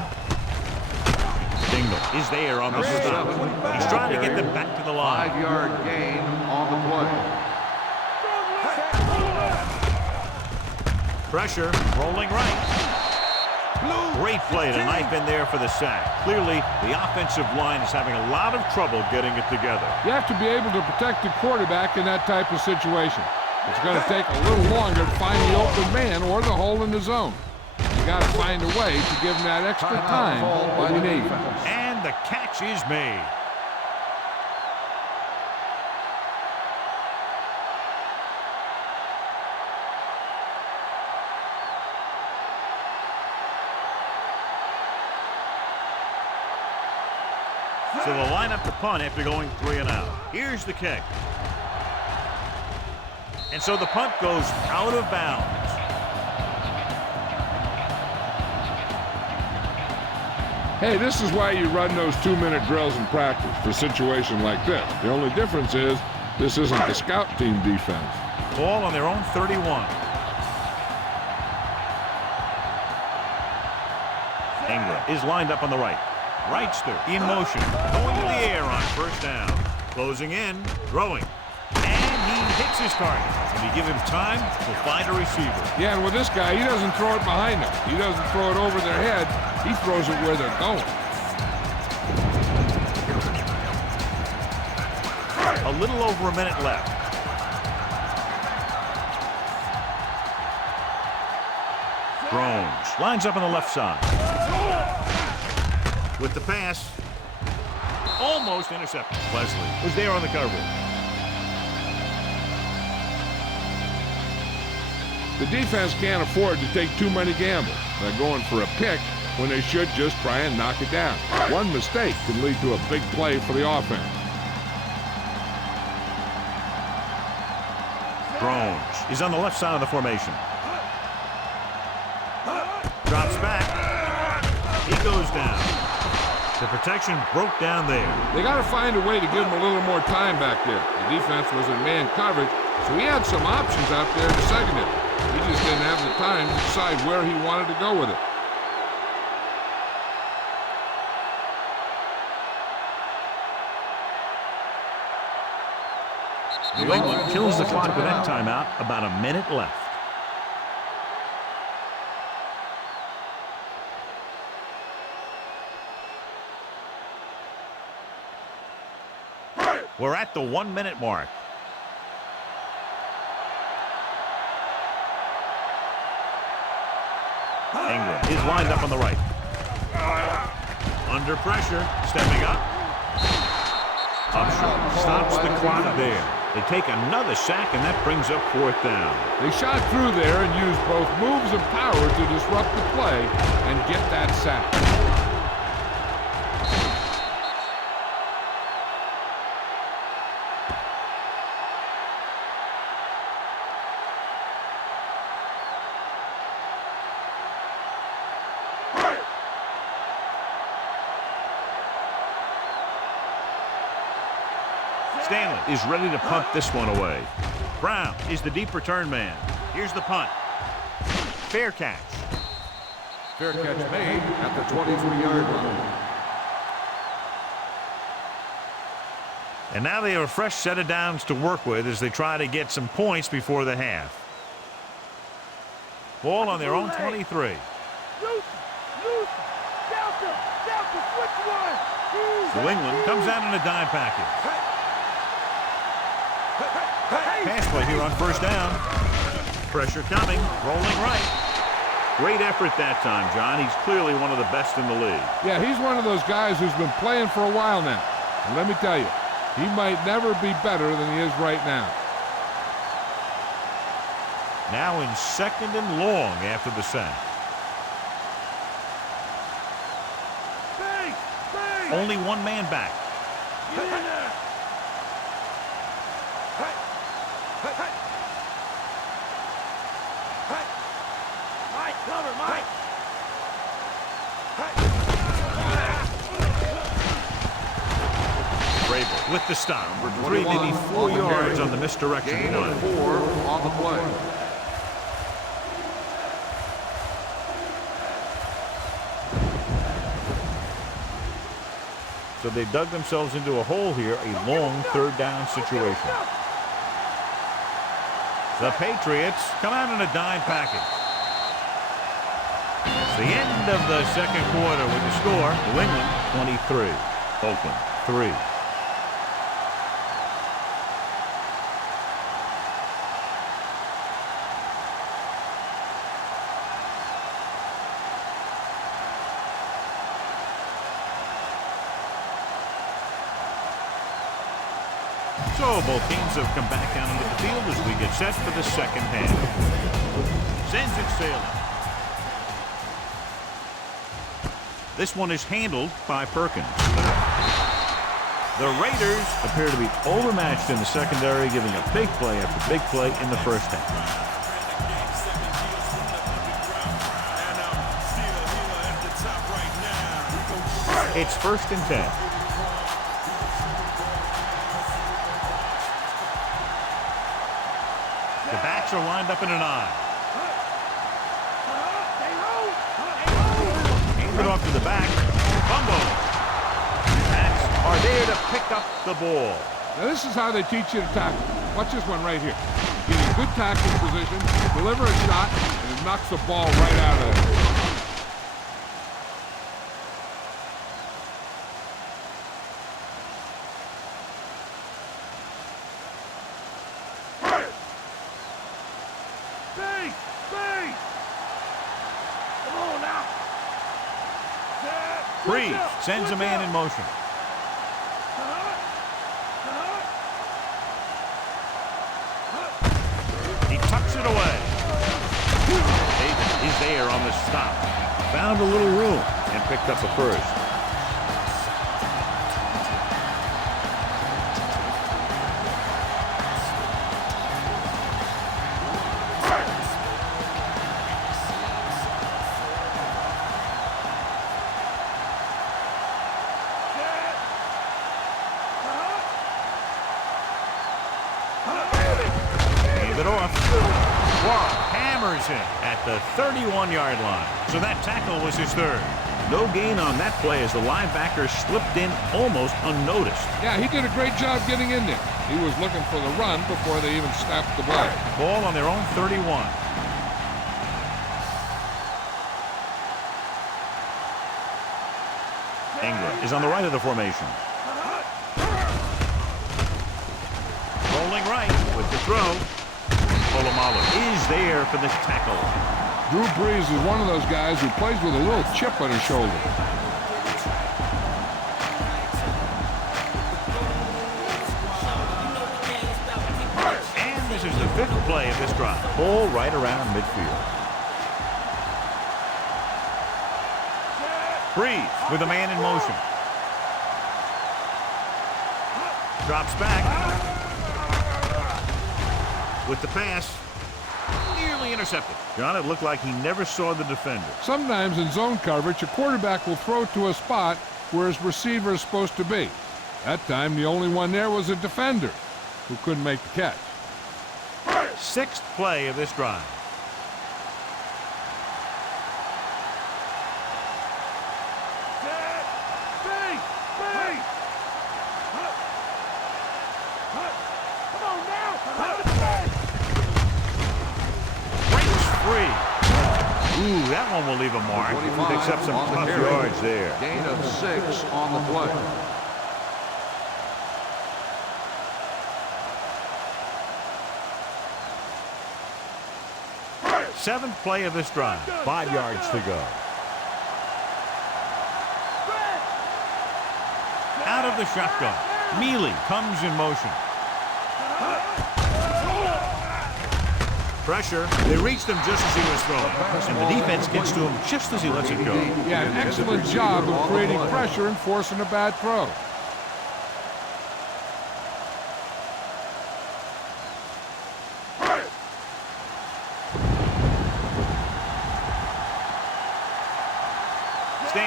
Dingle is there on the stop. He's trying to get them back to the line. 5-yard gain on the play. Pressure, rolling right. Great play to knife in there for the sack. Clearly, the offensive line is having a lot of trouble getting it together. You have to be able to protect the quarterback in that type of situation. It's going to take a little longer to find the open man or the hole in the zone. You got to find a way to give him that extra time that you need. And the catch is made. So they'll line up the punt after going 3 and out. Here's the kick. And so the punt goes out of bounds. Hey, this is why you run those 2-minute drills in practice for a situation like this. The only difference is this isn't the scout team defense. Ball on their own 31. Ingram is lined up on the right. Wrightster in motion, going to the air on 1st down. Closing in, throwing. And he hits his target. And you give him time to find a receiver. Yeah, and with this guy, he doesn't throw it behind them. He doesn't throw it over their head. He throws it where they're going. A little over a minute left. Groans lines up on the left side. With the pass, almost intercepted. Leslie was there on the coverage. The defense can't afford to take too many gambles. They're going for a pick when they should just try and knock it down. One mistake can lead to a big play for the offense. Groans is on the left side of the formation. Drops back. He goes down. The protection broke down there. They got to find a way to give him a little more time back there. The defense was in man coverage, so he had some options out there to second it. He just didn't have the time to decide where he wanted to go with it. New England kills the clock with that timeout. About a minute left. We're at the 1-minute mark. Ingram is lined up on the right. Under pressure, stepping up. Upshot stops the clock there. They take another sack, and that brings up 4th down. They shot through there and used both moves and power to disrupt the play and get that sack. Stanley is ready to punt this one away. Brown is the deep return man. Here's the punt. Fair catch. Fair catch made at the 23-yard line. And now they have a fresh set of downs to work with as they try to get some points before the half. Ball on their own 23. New England comes out in a dime package. Pass play here on 1st down. Pressure coming, rolling right. Great effort that time, John. He's clearly one of the best in the league. Yeah, he's one of those guys who's been playing for a while now. And let me tell you, he might never be better than he is right now. Now in 2nd and long after the sack. Only one man back. Mike, cover, Mike. Vrabel with the stop. 3, maybe 4 yards on the misdirection Gain play. of 4 on the play. So they dug themselves into a hole here, a long 3rd down situation. The Patriots come out in a dime package. It's the end of the 2nd quarter with the score. New England 23, Oakland 3. So both teams have come back down into the field as we get set for the 2nd half. Sends it sailing. This one is handled by Perkins. The Raiders appear to be overmatched in the secondary, giving up big play after big play in the 1st half. It's 1st and 10. The backs are lined up in an eye. Hand it off to the back. Fumble. Backs are there to pick up the ball. Now this is how they teach you to tackle. Watch this one right here. Get in good tackling position, deliver a shot, and it knocks the ball right out of there. Breeze sends a man in motion. He tucks it away. David is there on the stop. Found a little room and picked up a 1st. It off. Warren hammers it at the 31-yard line. So that tackle was his 3rd. No gain on that play as the linebacker slipped in almost unnoticed. Yeah, he did a great job getting in there. He was looking for the run before they even snapped the ball. Ball on their own 31. Ingram is on the right of the formation. Rolling right with the throw. Polamalu is there for this tackle. Drew Brees is one of those guys who plays with a little chip on his shoulder. And this is the 5th play of this drive. Ball right around midfield. Brees with a man in motion. Drops back. With the pass, nearly intercepted. John, it looked like he never saw the defender. Sometimes in zone coverage, a quarterback will throw to a spot where his receiver is supposed to be. That time, the only one there was a defender who couldn't make the catch. 6th play of this drive. Ooh, that one will leave a mark. Picks up some tough yards there. Gain of 6 on the play. Seventh play of this drive. 5 yards to go. Out of the shotgun. Mealy comes in motion. Pressure. They reached him just as he was throwing. And the defense gets to him just as he lets it go. Yeah, an excellent job of creating pressure and forcing a bad throw.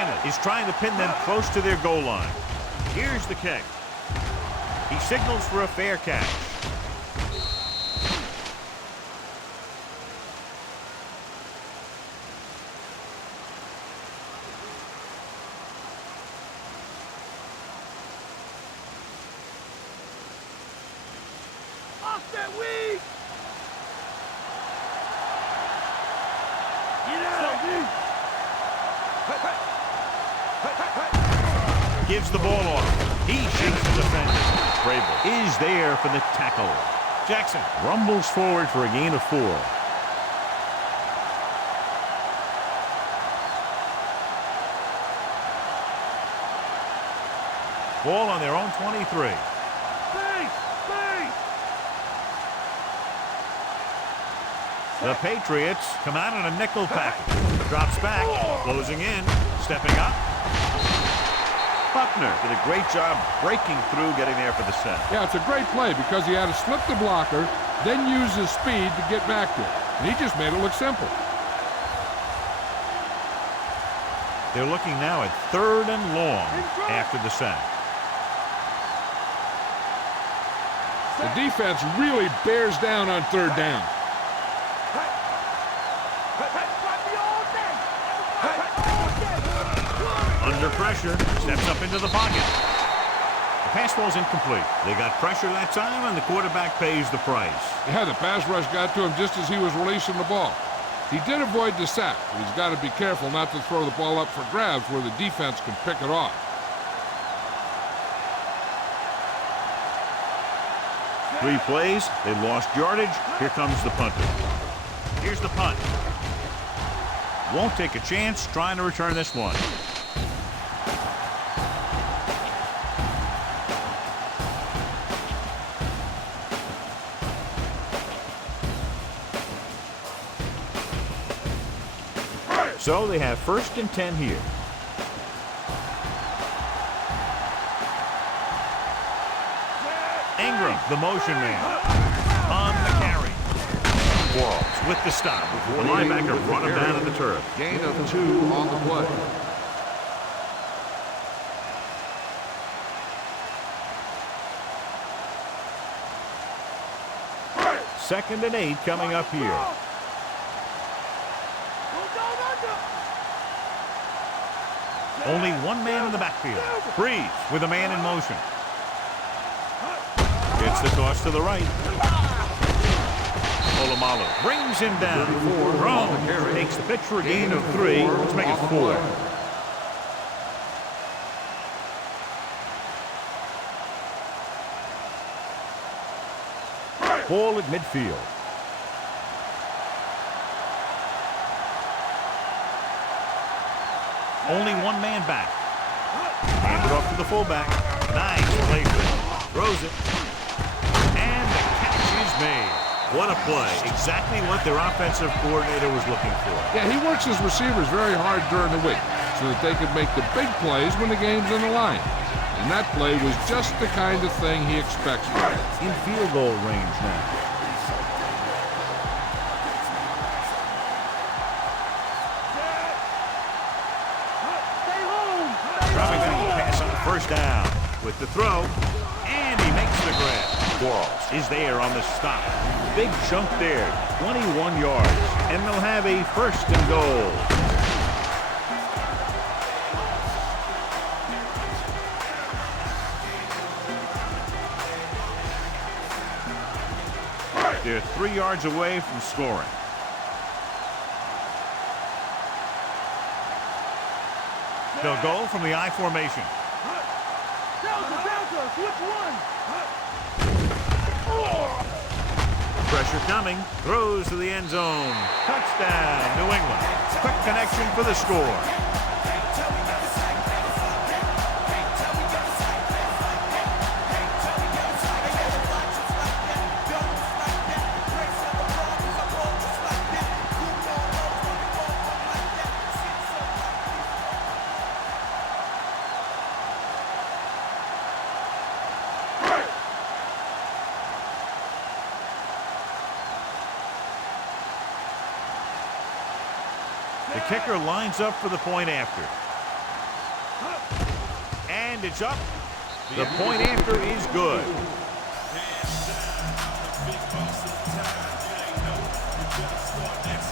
Atlanta is trying to pin them close to their goal line. Here's the kick. He signals for a fair catch. Off that weed! Get out, dude! Gives the ball off. He shakes the defender. Vrabel is there for the tackle. Jackson rumbles forward for a gain of 4. Ball on their own 23. The Patriots come out in a nickel package. Drops back, closing in, stepping up. Buckner did a great job breaking through, getting there for the set. Yeah, it's a great play because he had to slip the blocker, then use his speed to get back there. And he just made it look simple. They're looking now at 3rd and long after the sack. The defense really bears down on 3rd down. Under pressure, steps up into the pocket. The pass ball's incomplete. They got pressure that time, and the quarterback pays the price. Yeah, the pass rush got to him just as he was releasing the ball. He did avoid the sack, but he's got to be careful not to throw the ball up for grabs where the defense can pick it off. 3 plays, they lost yardage. Here comes the punter. Here's the punt. Won't take a chance trying to return this one. So they have 1st and 10 here. Ingram, the motion man, on the carry. Quarles with the stop. The linebacker brought him down to the turf. Gain of 2 on the play. Second and 8 coming up here. Only one man in the backfield. Breeze with a man in motion. Gets the toss to the right. Polamalu brings him down. Rome takes the pitch for a gain of 3. Let's make it 4. Ball at midfield. Only one man back. Hand it off to the fullback. Nice play. Throws it. And the catch is made. What a play. Exactly what their offensive coordinator was looking for. Yeah, he works his receivers very hard during the week so that they could make the big plays when the game's on the line. And that play was just the kind of thing he expects from him. In field goal range now. Dropping back to pass on 1st down with the throw, and he makes the grab. Quarles is there on the stop. Big chunk there, 21 yards, and they'll have a 1st and goal. They're 3 yards away from scoring. They'll go from the I formation. Delta, which one? Pressure coming. Throws to the end zone. Touchdown, New England. Quick connection for the score. The kicker lines up for the point after. And it's up. The point after is good.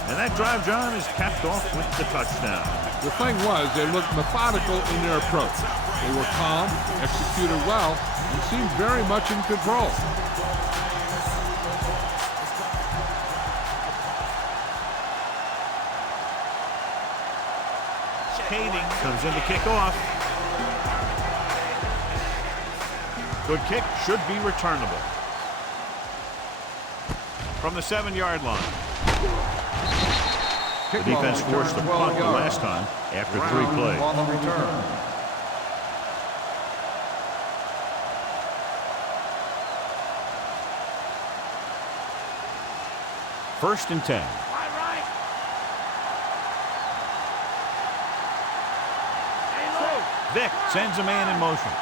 And that drive, John, is capped off with the touchdown. The thing was, they looked methodical in their approach. They were calm, executed well, and seemed very much in control. Kading comes in to kick off. Good kick, should be returnable. From the 7-yard line. The defense forced the punt the last time after 3 plays. On the return. First and 10. Vick sends a man in motion.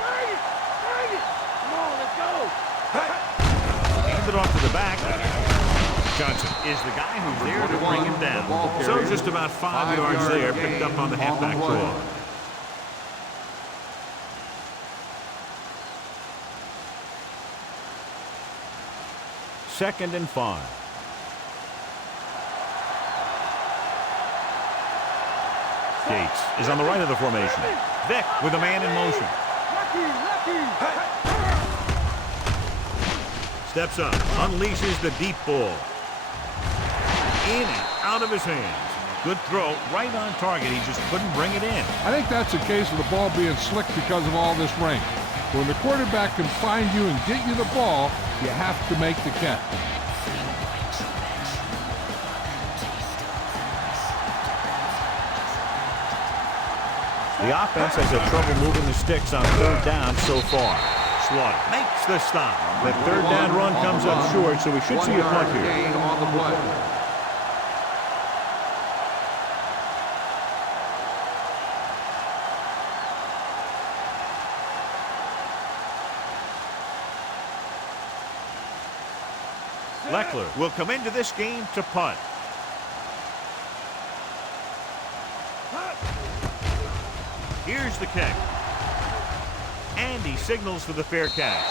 Bring it! Come on, let's go! Hand it off to the back. Johnson is the guy who's there to bring him down. So just about 5 yards there, picked up on the halfback draw. Second and 5. Gates is on the right of the formation. Vick with a man in motion. Steps up, unleashes the deep ball. In and out of his hands. Good throw, right on target. He just couldn't bring it in. I think that's a case of the ball being slick because of all this rain. When the quarterback can find you and get you the ball, you have to make the catch. The offense has had trouble moving the sticks on 3rd down so far. Slaughter makes the stop. The 3rd down run comes up short, so we should see a punt here. Gain on the play. Leckler will come into this game to punt. Here's the kick. And he signals for the fair catch.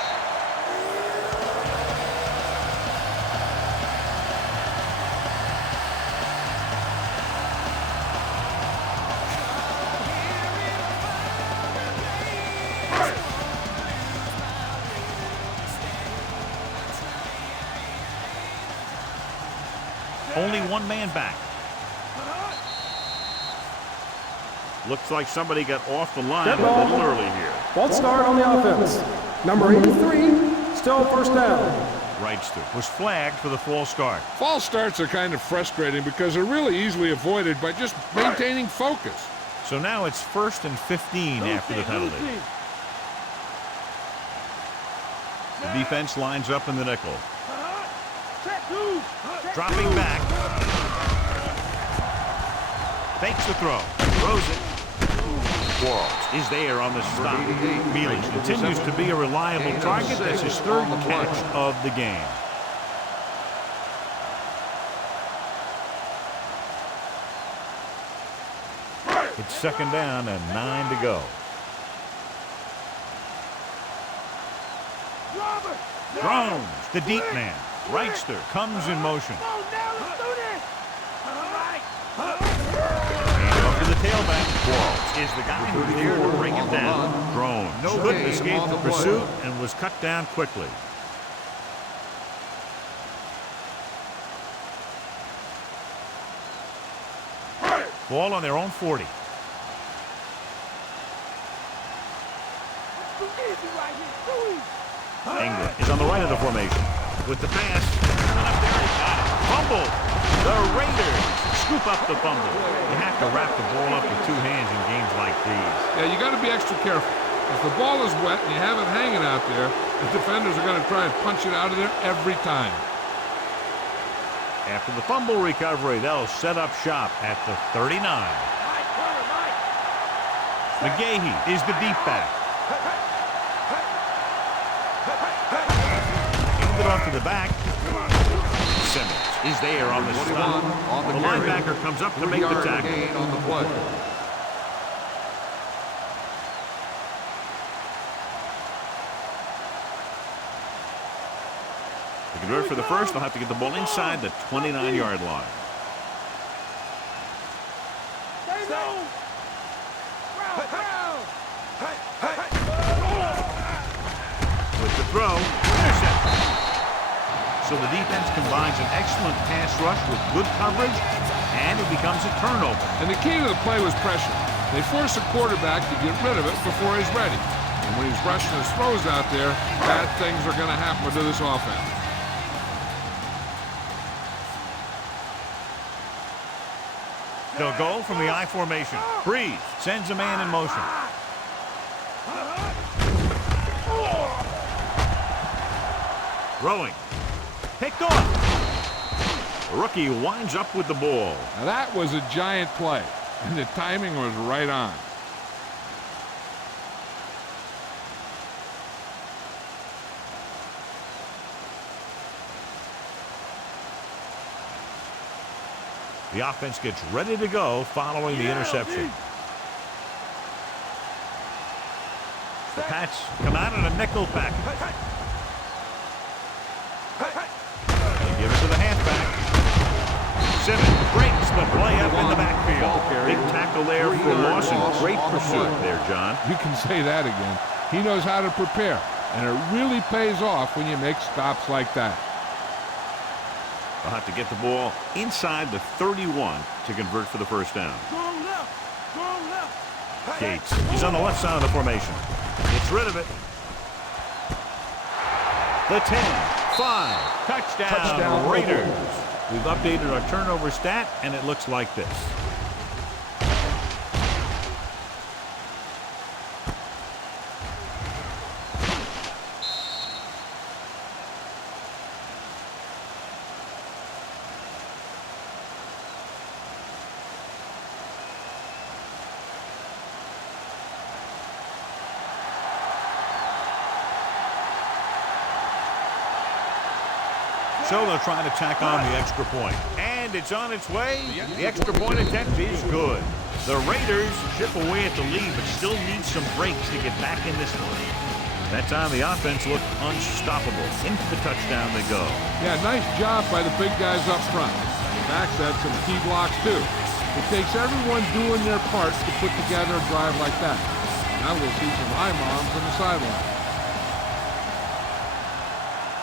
Only one man back. Looks like somebody got off the line a little early here. False start on the offense. Number 83, still first down. Wrightster was flagged for the false start. False starts are kind of frustrating because they're really easily avoided by just maintaining focus. So now it's 1st and 15 after the penalty. The defense lines up in the nickel. Dropping back. Fakes the throw. Throws it. Quarles is there on the stop. Mealy continues to be a reliable target. That's his 3rd catch of the game. It's 2nd down and 9 to go. Drones, the deep man. Wrightster comes in motion. Up to the tailback. Quarles is the guy who's there to bring him down. Drone couldn't escape the pursuit and was cut down quickly. Ball on their own 40. England is on the right of the formation. With the pass. Fumble. The Raiders scoop up the fumble. You have to wrap the ball up with 2 hands in games like these. Yeah, you got to be extra careful. If the ball is wet and you have it hanging out there, the defenders are going to try and punch it out of there every time. After the fumble recovery, they'll set up shop at the 39. McGahee is the deep back. Hand it off to the back. Simmons is there on the stop. The linebacker comes up to make the tackle. On the play. convert for the first, they'll have to get the ball inside the 29-yard line. With the throw, interception. So the defense combines an excellent pass rush with good coverage, and it becomes a turnover. And the key to the play was pressure. They force the quarterback to get rid of it before he's ready. And when he's rushing his throws out there, bad things are going to happen to this offense. They'll go from the I formation. Breeze sends a man in motion. Throwing. Picked off. The rookie winds up with the ball. Now that was a giant play, and the timing was right on. The offense gets ready to go following the interception. The Pats come out in a nickel package. They give it to the halfback. Simmons breaks the play up in the backfield. Big tackle there for Lawson. Great pursuit there, John. You can say that again. He knows how to prepare, and it really pays off when you make stops like that. They'll have to get the ball inside the 31 to convert for the first down. Gates, he's on the left side of the formation. Gets rid of it. The 10, 5, touchdown Raiders. We've updated our turnover stat, and it looks like this. So they'll try to tack on the extra point. And it's on its way. The extra point attempt is good. The Raiders chip away at the lead, but still need some breaks to get back in this one. That time the offense looked unstoppable. Into the touchdown they go. Yeah, nice job by the big guys up front. The backs had some key blocks too. It takes everyone doing their parts to put together a drive like that. Now we'll see some high moms on the sideline.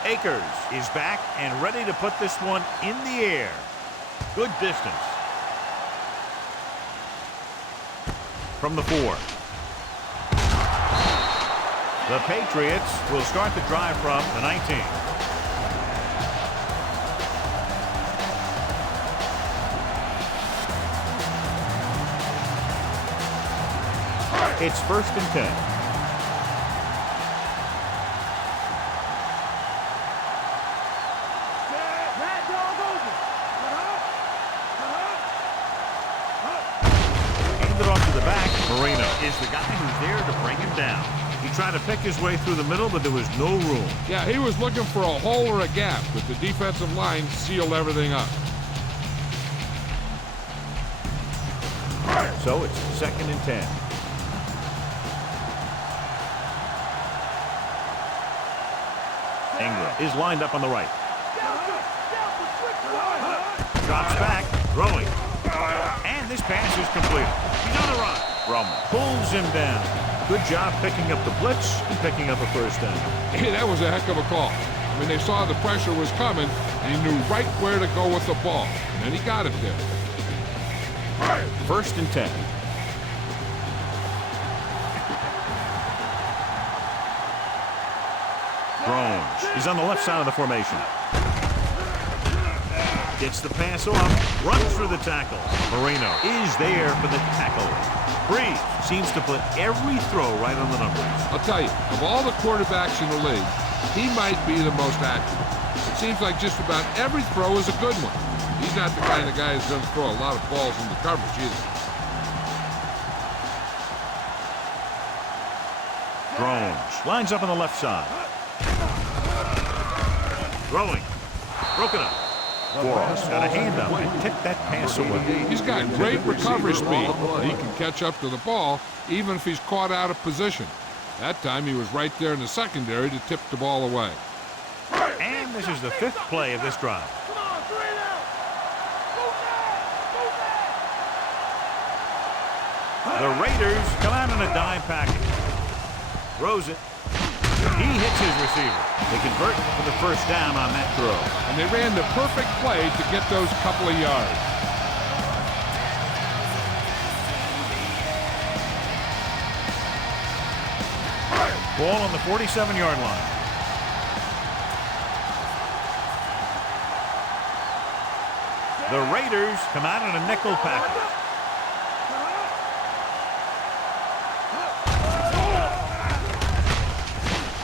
Akers is back and ready to put this one in the air. Good distance. From the 4. The Patriots will start the drive from the 19. It's 1st and 10. Is the guy who's there to bring him down. He tried to pick his way through the middle, but there was no room. Yeah, he was looking for a hole or a gap, but the defensive line sealed everything up. So it's 2nd and 10. Ingram is lined up on the right. Drops back, throwing. And this pass is complete. He's on the run. Roman pulls him down. Good job picking up the blitz and picking up a first down. Hey, that was a heck of a call. I mean, they saw the pressure was coming, and he knew right where to go with the ball. And then he got it there. 1st and 10. Groans. He's on the left side of the formation. Gets the pass off, runs through the tackle. Moreno is there for the tackle. Breeze seems to put every throw right on the numbers. I'll tell you, of all the quarterbacks in the league, he might be the most accurate. It seems like just about every throw is a good one. He's not the kind of guy who's going to throw a lot of balls into coverage either. Groans lines up on the left side. Throwing. Broken up. Forrest got a hand up and tipped that pass away. He's got great recovery speed. He can catch up to the ball even if he's caught out of position. That time he was right there in the secondary to tip the ball away. And this is the 5th play of this drive. Come on, 3 out. The Raiders come out in a dime package. Throws it. He hits his receiver. They convert for the first down on that throw. And they ran the perfect play to get those couple of yards. Ball on the 47-yard line. The Raiders come out in a nickel package.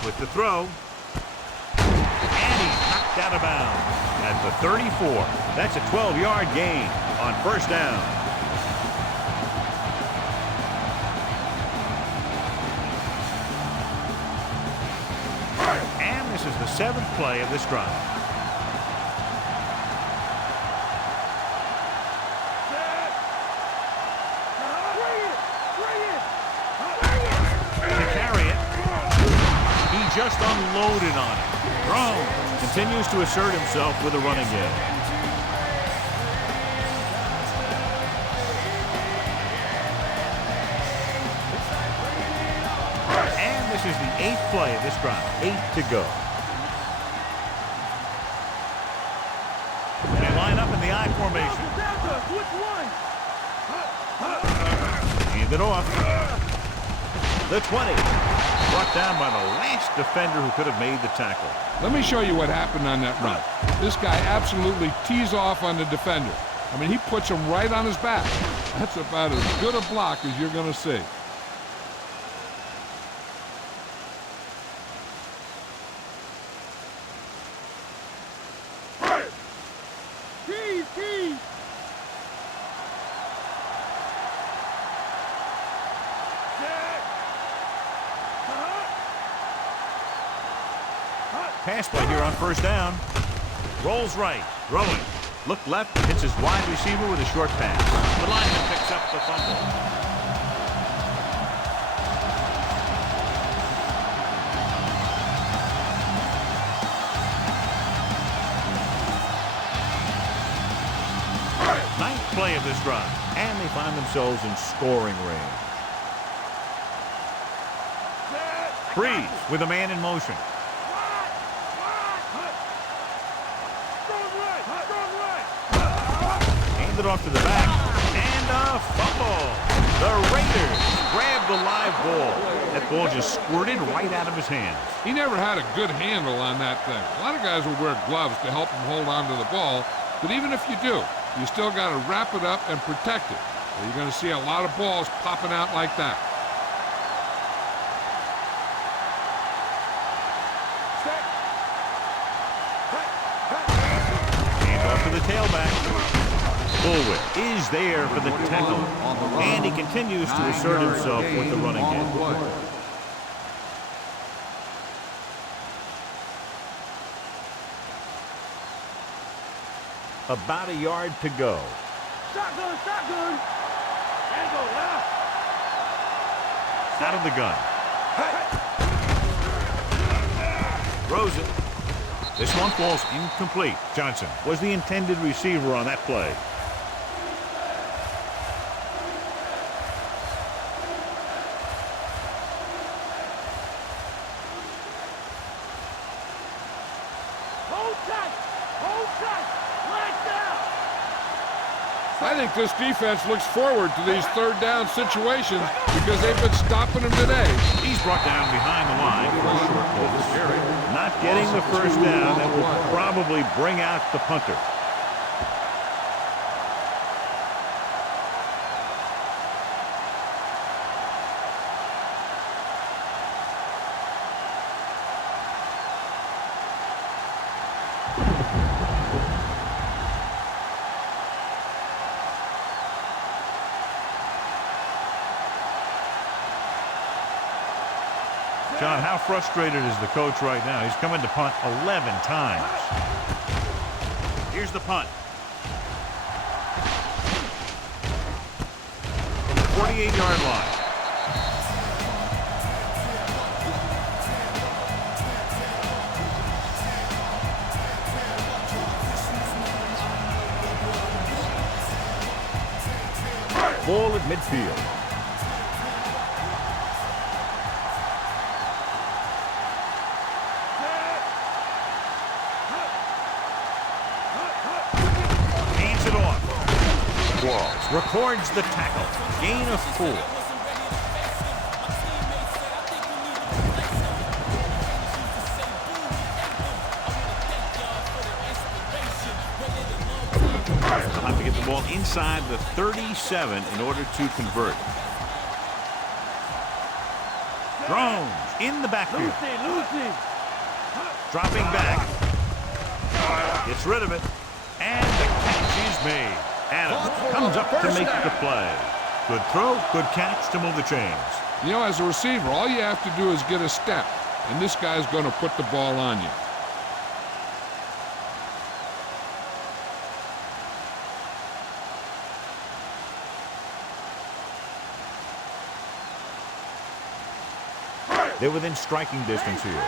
With the throw. And he's knocked out of bounds at the 34. That's a 12-yard gain on first down. And this is the 7th play of this drive. Just unloaded on it. Thrown. Continues to assert himself with a running game. And this is the 8th play of this drive. 8 to go. And they line up in the I formation. Hand it off. The 20. Brought down by the last defender who could have made the tackle. Let me show you what happened on that run. This guy absolutely tees off on the defender. I mean, he puts him right on his back. That's about as good a block as you're going to see. Pass play here on first down. Rolls right, throwing. Look left, hits his wide receiver with a short pass. The lineman picks up the fumble. Ninth play of this drive, and they find themselves in scoring range. Freeze with a man in motion. It off to the back, and a fumble. The Raiders grab the live ball. That ball just squirted right out of his hands. He never had a good handle on that thing. A lot of guys will wear gloves to help him hold on to the ball, but even if you do, you still got to wrap it up and protect it. So you're going to see a lot of balls popping out like that. Hand off to the tailback. Bullwick is there for the tackle, and he continues to assert himself with the running game. About a yard to go. Shotgun, shotgun. And go left. Out of the gun. Throws it. This one falls incomplete. Johnson was the intended receiver on that play. I think this defense looks forward to these third down situations because they've been stopping them today. He's brought down behind the line for a short pass. Not getting the first down. That will probably bring out the punter. John, how frustrated is the coach right now? He's coming to punt 11 times. Here's the punt. From the 48-yard line. Ball at midfield. Hands it off. Walls records the tackle. Gain of 4. They'll have to get the ball inside the 37 in order to convert. Drones in the backfield. Dropping back. Gets rid of it. And the catch is made. Adams comes up to make the play. Good throw, good catch to move the chains. You know, as a receiver, all you have to do is get a step, and this guy's going to put the ball on you. They're within striking distance here.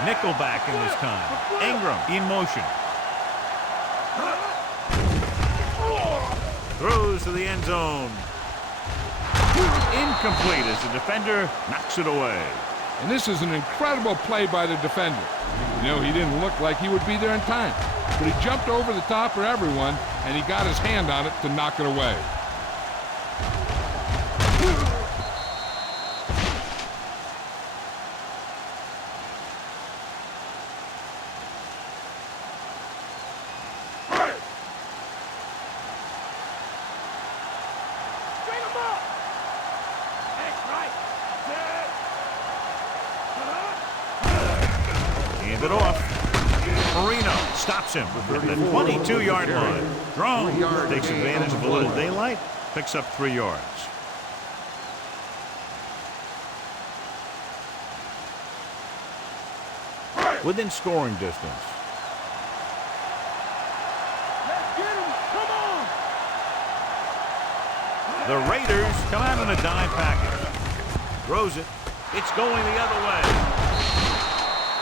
Nickelback in this time. Ingram in motion. Throws to the end zone. Incomplete as the defender knocks it away. And this is an incredible play by the defender. You know, he didn't look like he would be there in time, but he jumped over the top of everyone, and he got his hand on it to knock it away. Hand it off. Marino stops him at the 22-yard line. Drone takes advantage of a little daylight, picks up 3 yards. Within scoring distance. The Raiders come out in a dime package. Throws it. It's going the other way.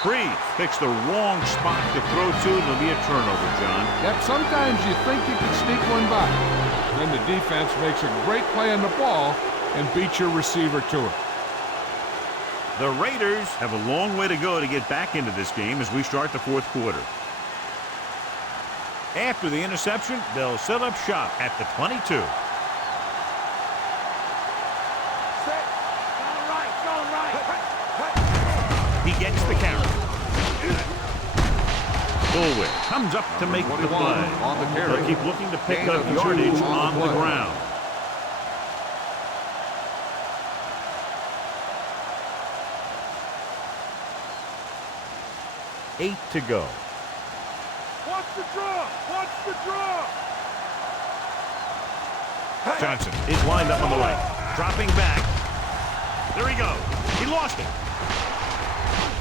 Breeze picks the wrong spot to throw to. It'll be a turnover, John. Yep, sometimes you think you can sneak one by. Then the defense makes a great play on the ball and beats your receiver to it. The Raiders have a long way to go to get back into this game as we start the 4th quarter. After the interception, they'll set up shop at the 22. He gets the carry. Bullwick comes up to make the play. They'll keep looking to pick up yardage on the ground. Eight to go. Watch the draw! Watch the draw! Johnson is lined up on the right. Dropping back. There he goes. He lost it.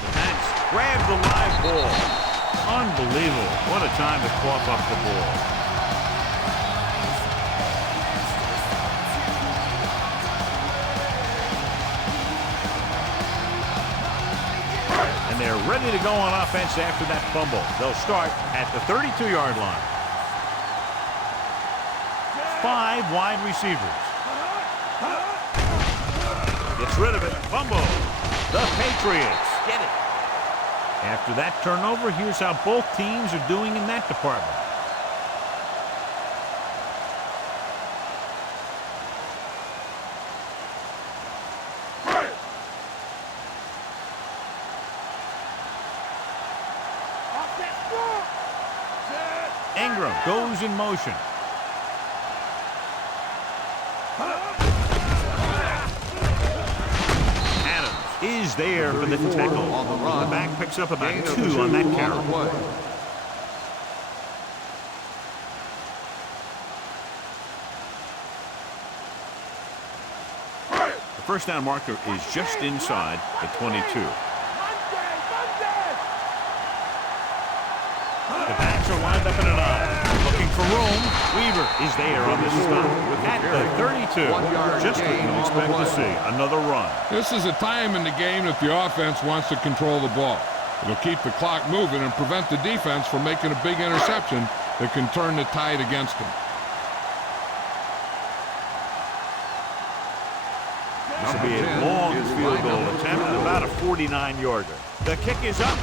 The Pats grab the live ball. Unbelievable. What a time to cough up the ball. And they're ready to go on offense after that fumble. They'll start at the 32-yard line. 5 wide receivers. Gets rid of it. Fumble. The Patriots get it. After that turnover, here's how both teams are doing in that department. Ingram goes in motion. Is there for the tackle. On the run. The back picks up about 2 on that carry. The first down marker is just inside the 22. The backs are lined up in an eye. Looking for room. Weaver is there on the stop at the 32. Just what you'd expect to see. Another run. This is a time in the game that the offense wants to control the ball. It'll keep the clock moving and prevent the defense from making a big interception that can turn the tide against them. This will be a long field goal attempt at about a 49-yarder. The kick is up.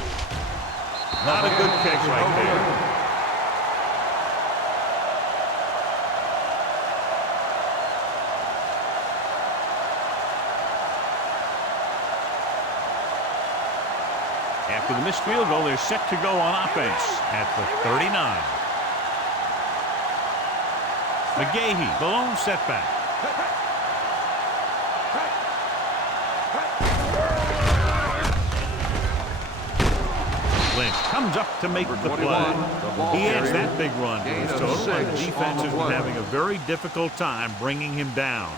Not a good kick right there. After the missed field goal, they're set to go on offense at the 39. McGahee, the lone setback. Lynch comes up to make the play. He adds that big run to his total, and the defense has been having a very difficult time bringing him down.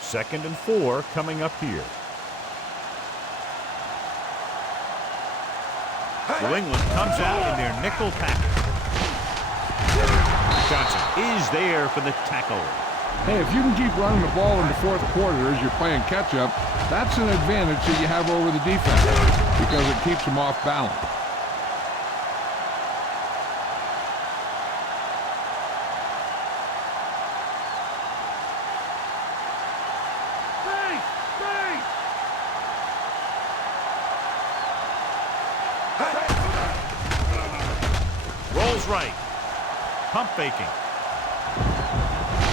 Second and 4 coming up here. New England comes out in their nickel package. Johnson is there for the tackle. Hey, if you can keep running the ball in the fourth quarter as you're playing catch-up, that's an advantage that you have over the defense because it keeps them off balance. Rolls right. Pump faking.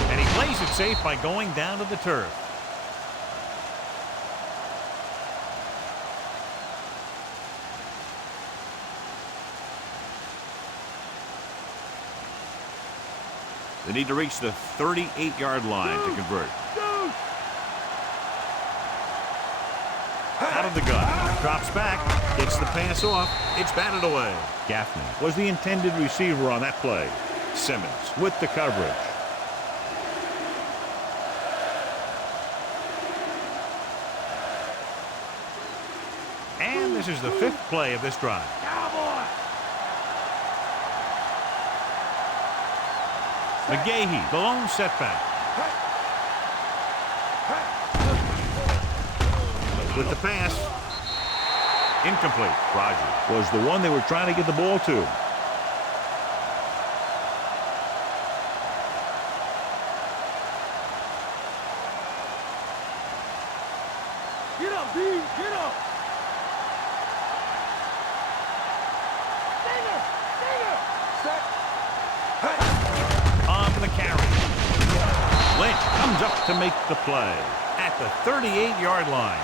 And he plays it safe by going down to the turf. They need to reach the 38-yard line to convert. Out of the gun. Drops back. Gets the pass off. It's batted away. Gaffney was the intended receiver on that play. Simmons with the coverage. And this is the 5th play of this drive. McGahee, the lone setback. With the pass. Incomplete. Rogers was the one they were trying to get the ball to. Get up, B. Get up. Stinger. Stinger. Set. On the carry. Lynch comes up to make the play at the 38-yard line.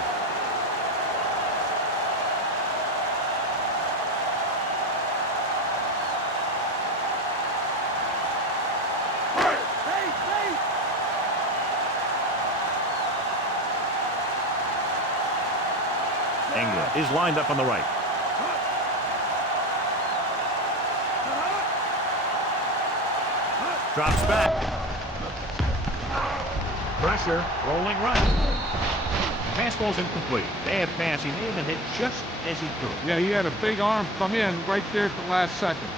England is lined up on the right. Drops back. Pressure, rolling right. Fastball's incomplete. Bad pass. He may have been hit just as he threw. Yeah, he had a big arm come in right there at the last second.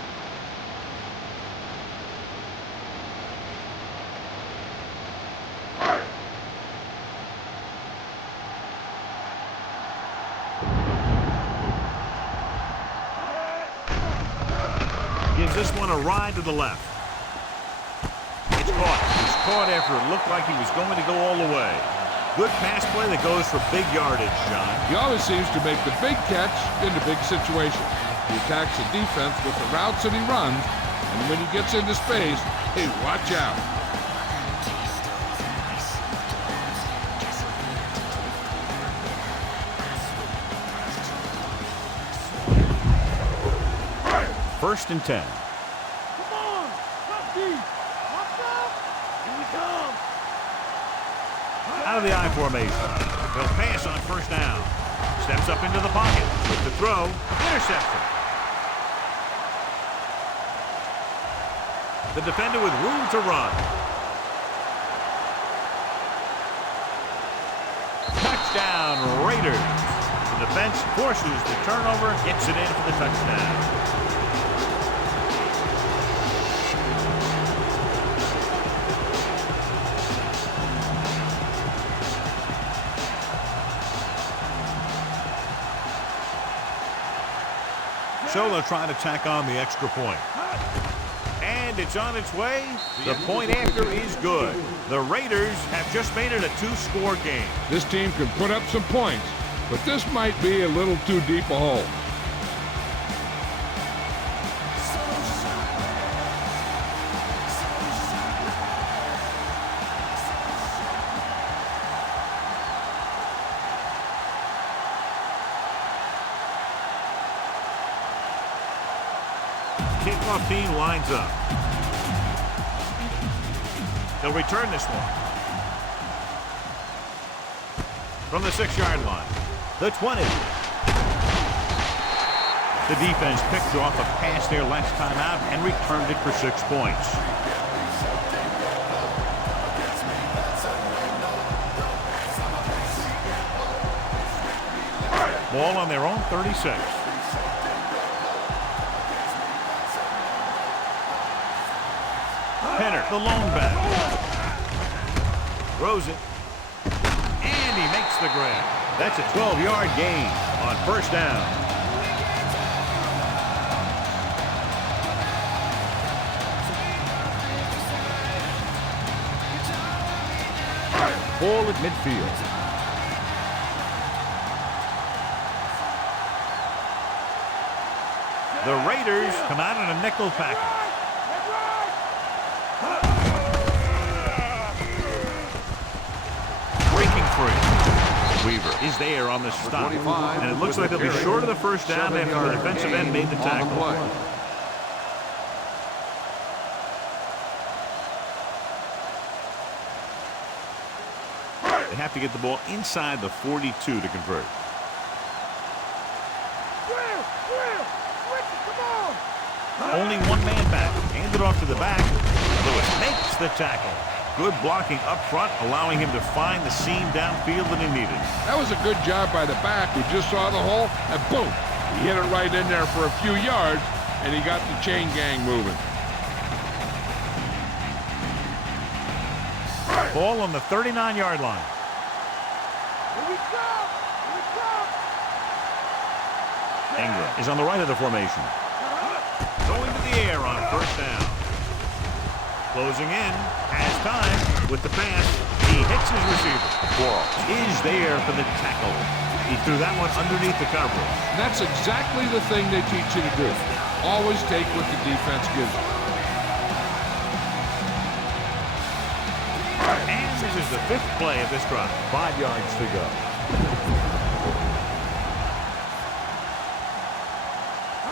Gives this one a ride to the left. It's caught. He's caught after it looked like he was going to go all the way. Good pass play that goes for big yardage, John. He always seems to make the big catch in the big situation. He attacks the defense with the routes that he runs, and when he gets into space, hey, watch out. First and 10. Come on. Up deep. Watch out. Here we come. Out of the I formation. He'll pass on first down. Steps up into the pocket with the throw. Interception. The defender with room to run. Touchdown, Raiders. The defense forces the turnover, gets it in for the touchdown. So they'll try to tack on the extra point. And it's on its way. The point after is good. The Raiders have just made it a 2-score game. This team can put up some points, but this might be a little too deep a hole. Kickoff team lines up. They'll return this one. From the 6-yard line. The 20. The defense picked off a pass there last time out and returned it for 6 points. Ball on their own 36. Penner, the lone back. Throws it. And he makes the grab. That's a 12-yard gain on first down. Ball at midfield. The Raiders come out in a nickel package. Breaking free. Weaver is there on the stop. And it looks like they'll be short of the first down after the defensive end made the tackle. They have to get the ball inside the 42 to convert. Only one man back. Handed off to the back. Lewis makes the tackle. Good blocking up front, allowing him to find the seam downfield that he needed. That was a good job by the back who just saw the hole, and boom, he hit it right in there for a few yards, and he got the chain gang moving. Ball on the 39-yard line. Ingram is on the right of the formation. Going to the air on first down. Closing in, has time with the pass. He hits his receiver. Quarles is there for the tackle. He threw that one underneath the coverage. That's exactly the thing they teach you to do. Always take what the defense gives you. And this is the 5th play of this drive. 5 yards to go.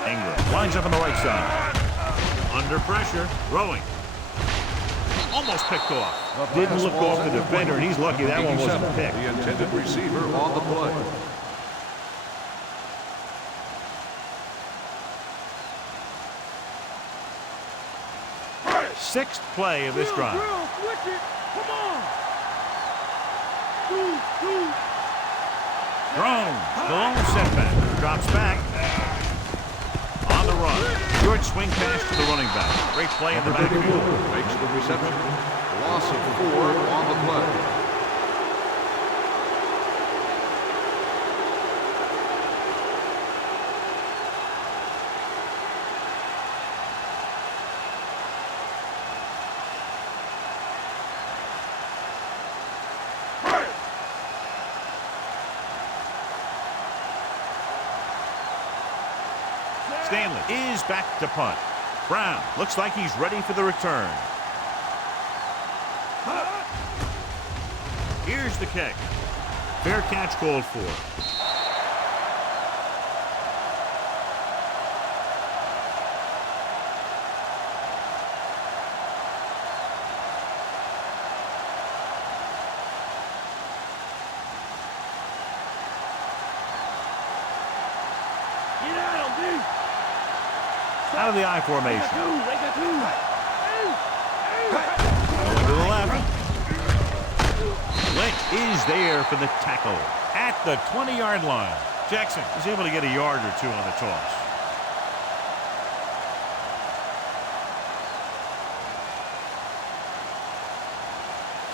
Ingram lines up on the right side. Under pressure, throwing. Almost picked off. Didn't look off the defender, and he's lucky that one wasn't picked. The intended receiver on the play. Sixth play of this drive. Thrown. The lone setback. Drops back. On the run. Short swing pass to the running back. Great play in the backfield. Makes the reception. Loss of 4 on the play. Stanley is back to punt. Brown looks like he's ready for the return. Here's the kick. Fair catch called for. Out of the I formation. Going to the left. Lynch is there for the tackle at the 20-yard line. Jackson is able to get a yard or two on the toss.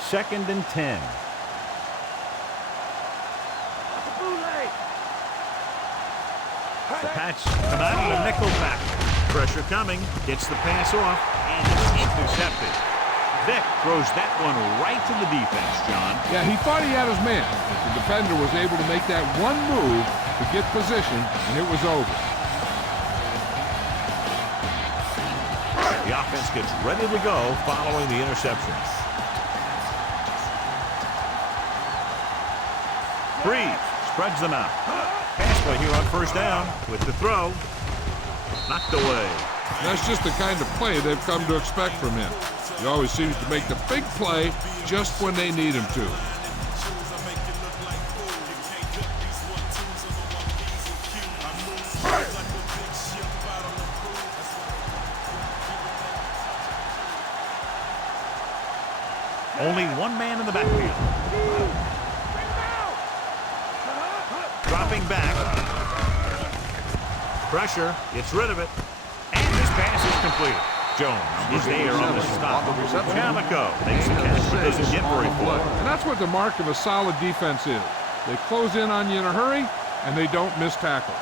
Second and 10. The Pats come out in a nickel back. Pressure coming, gets the pass off, and it's intercepted. Vick throws that one right to the defense, John. Yeah, he thought he had his man, but the defender was able to make that one move to get position, and it was over. The offense gets ready to go following the interception. Breeze spreads them out. Pass play here on first down with the throw. Knocked away. That's just the kind of play they've come to expect from him. He always seems to make the big play just when they need him to. Only one man in the backfield. Dropping back. Pressure, gets rid of it. And this pass is completed. Jones is there on the stop. Chamico makes the catch, but doesn't get very far. And that's what the mark of a solid defense is. They close in on you in a hurry, and they don't miss tackle.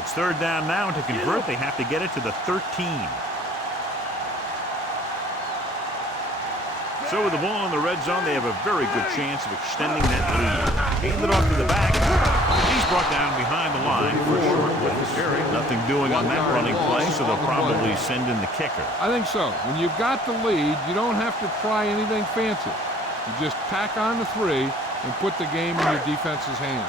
It's third down now, and to convert, they have to get it to the 13. So with the ball in the red zone, they have a very good chance of extending that lead. Hand it off to the back. He's brought down behind the line for a short pass. Nothing doing on that running play, so they'll probably send in the kicker. I think so. When you've got the lead, you don't have to try anything fancy. You just tack on the 3 and put the game in your defense's hands.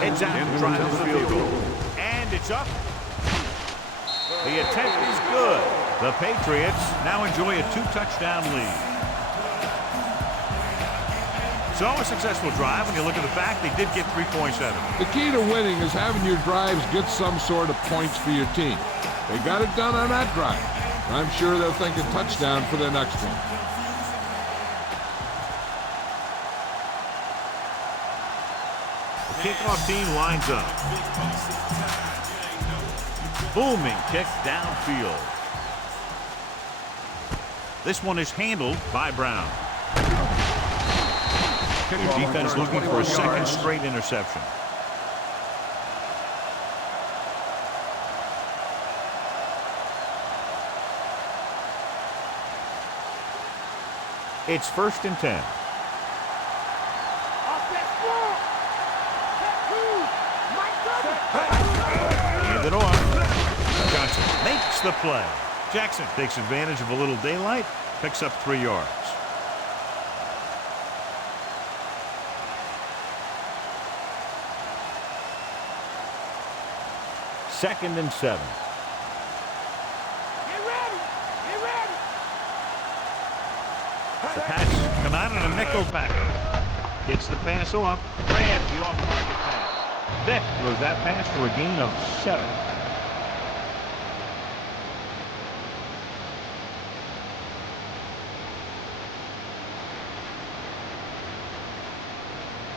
Heads out to drive the field goal. And it's up. The attempt is good. The Patriots now enjoy a 2-touchdown lead. So a successful drive. When you look at the fact, they did get 3 points out of it. The key to winning is having your drives get some sort of points for your team. They got it done on that drive. I'm sure they'll think a touchdown for the next one. The kickoff team lines up. Booming kick downfield. This one is handled by Brown. The defense looking for a second straight interception. It's 1st and 10. Hand it off. Johnson makes the play. Jackson takes advantage of a little daylight, picks up 3 yards. Second and 7. Get ready! Get ready! The Pats come out in a nickel back. Gets the pass off. Grant the off-target pass. Vick throws that pass for a gain of 7.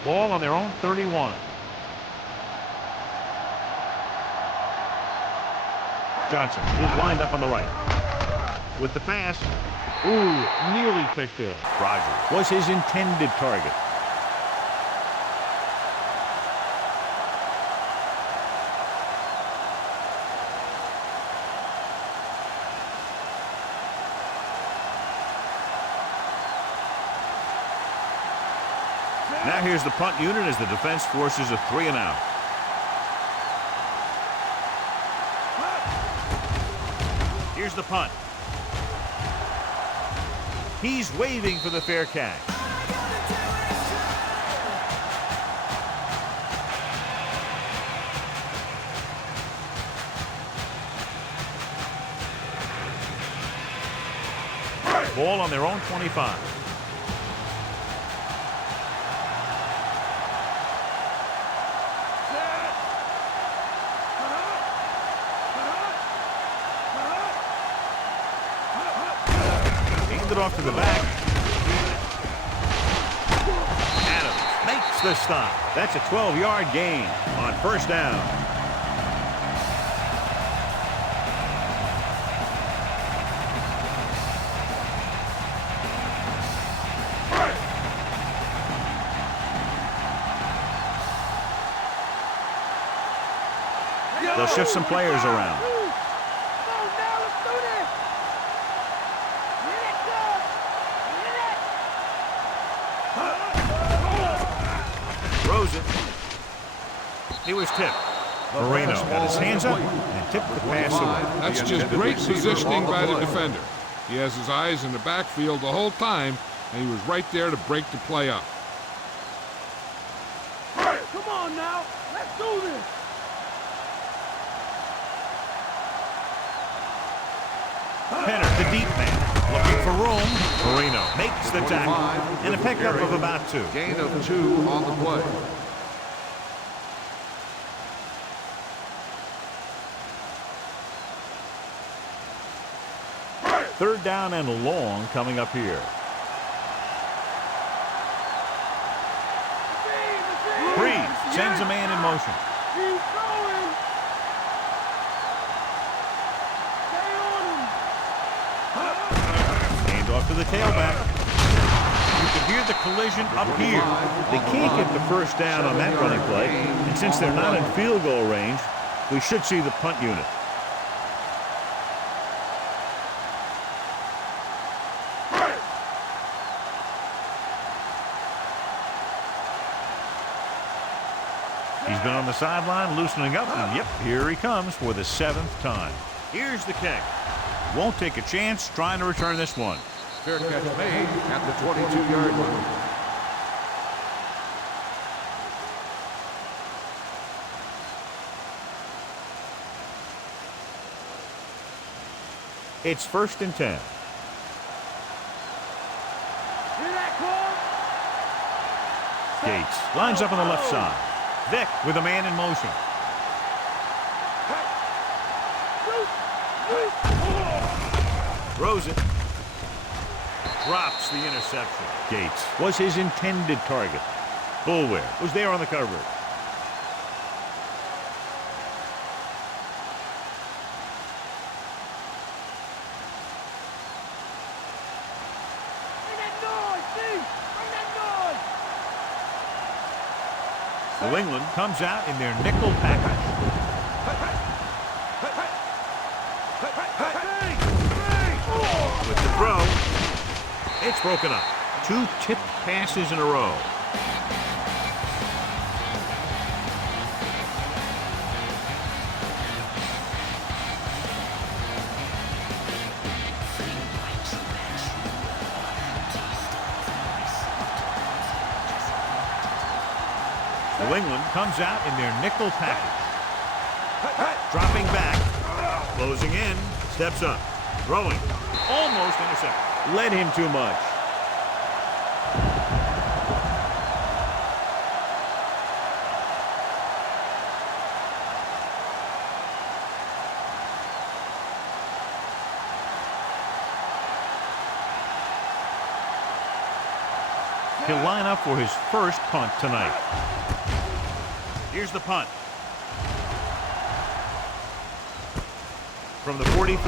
Ball on their own 31. Johnson is lined up on the right. With the pass. Ooh, nearly picked it. Rogers was his intended target. Now here's the punt unit as the defense forces a 3 and out. Here's the punt. He's waving for the fair catch. Ball on their own 25. It off to the back. Adams makes the stop. That's a 12-yard gain on first down. They'll shift some players around. Come on now, let's do this. Get it, Doug. Get it. Throws it. He was tipped. Moreno got his hands up and tipped the pass away. That's just great positioning by the defender. He has his eyes in the backfield the whole time, and he was right there to break the play up. Come on now, let's do this. Penner, the deep man, looking for room. Moreno makes the tackle, and a pickup of about 2. Gain of 2 on the play. Third down and long coming up here. Breeze sends a man in motion. Keep going. Stay on him. Hand off to the tailback. You can hear the collision up here. They can't get the first down on that running play, and since they're not in field goal range, we should see the punt unit. He's been on the sideline loosening up, and yep, here he comes for the 7th time. Here's the kick. Won't take a chance trying to return this one. Fair catch made at the 22-yard line. It's 1st and 10. Hear that call? Gates lines up on the left side. Vick with a man in motion. Throws it. Drops the interception. Gates was his intended target. Boulware was there on the coverage. Bring that noise, Steve. Bring that noise. New England comes out in their nickel package. With the throw, it's broken up. 2 tipped passes in a row. New England comes out in their nickel package. Dropping back, closing in, steps up, throwing, almost intercepted. Led him too much. He'll line up for his first punt tonight. Here's the punt. From the 43.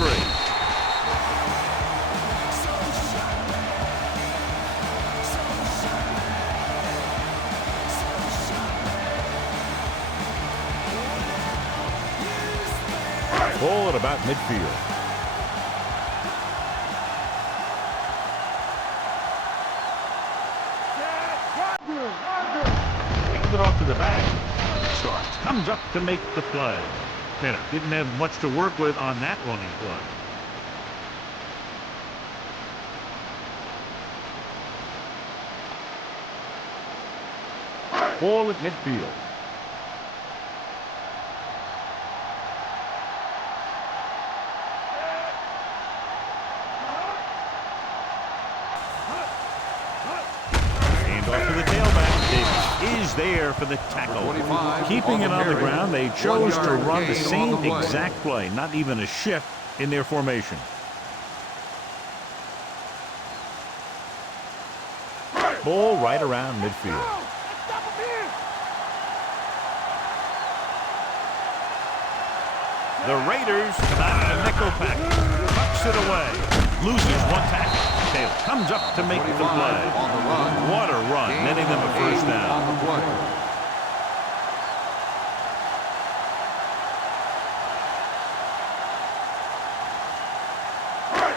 Ball at about midfield. Hands it off to the back. Starks comes up to make the play. Penner didn't have much to work with on that running play. Ball at midfield. Hand off to the tailback. Davis is there for the tackle. Keeping it on the ground, they chose to run the same exact play, not even a shift in their formation. Ball right around midfield. The Raiders come out in a nickel pack. Tucks it away. Loses one tackle. Taylor comes up to make the play. What a run, netting them a first down.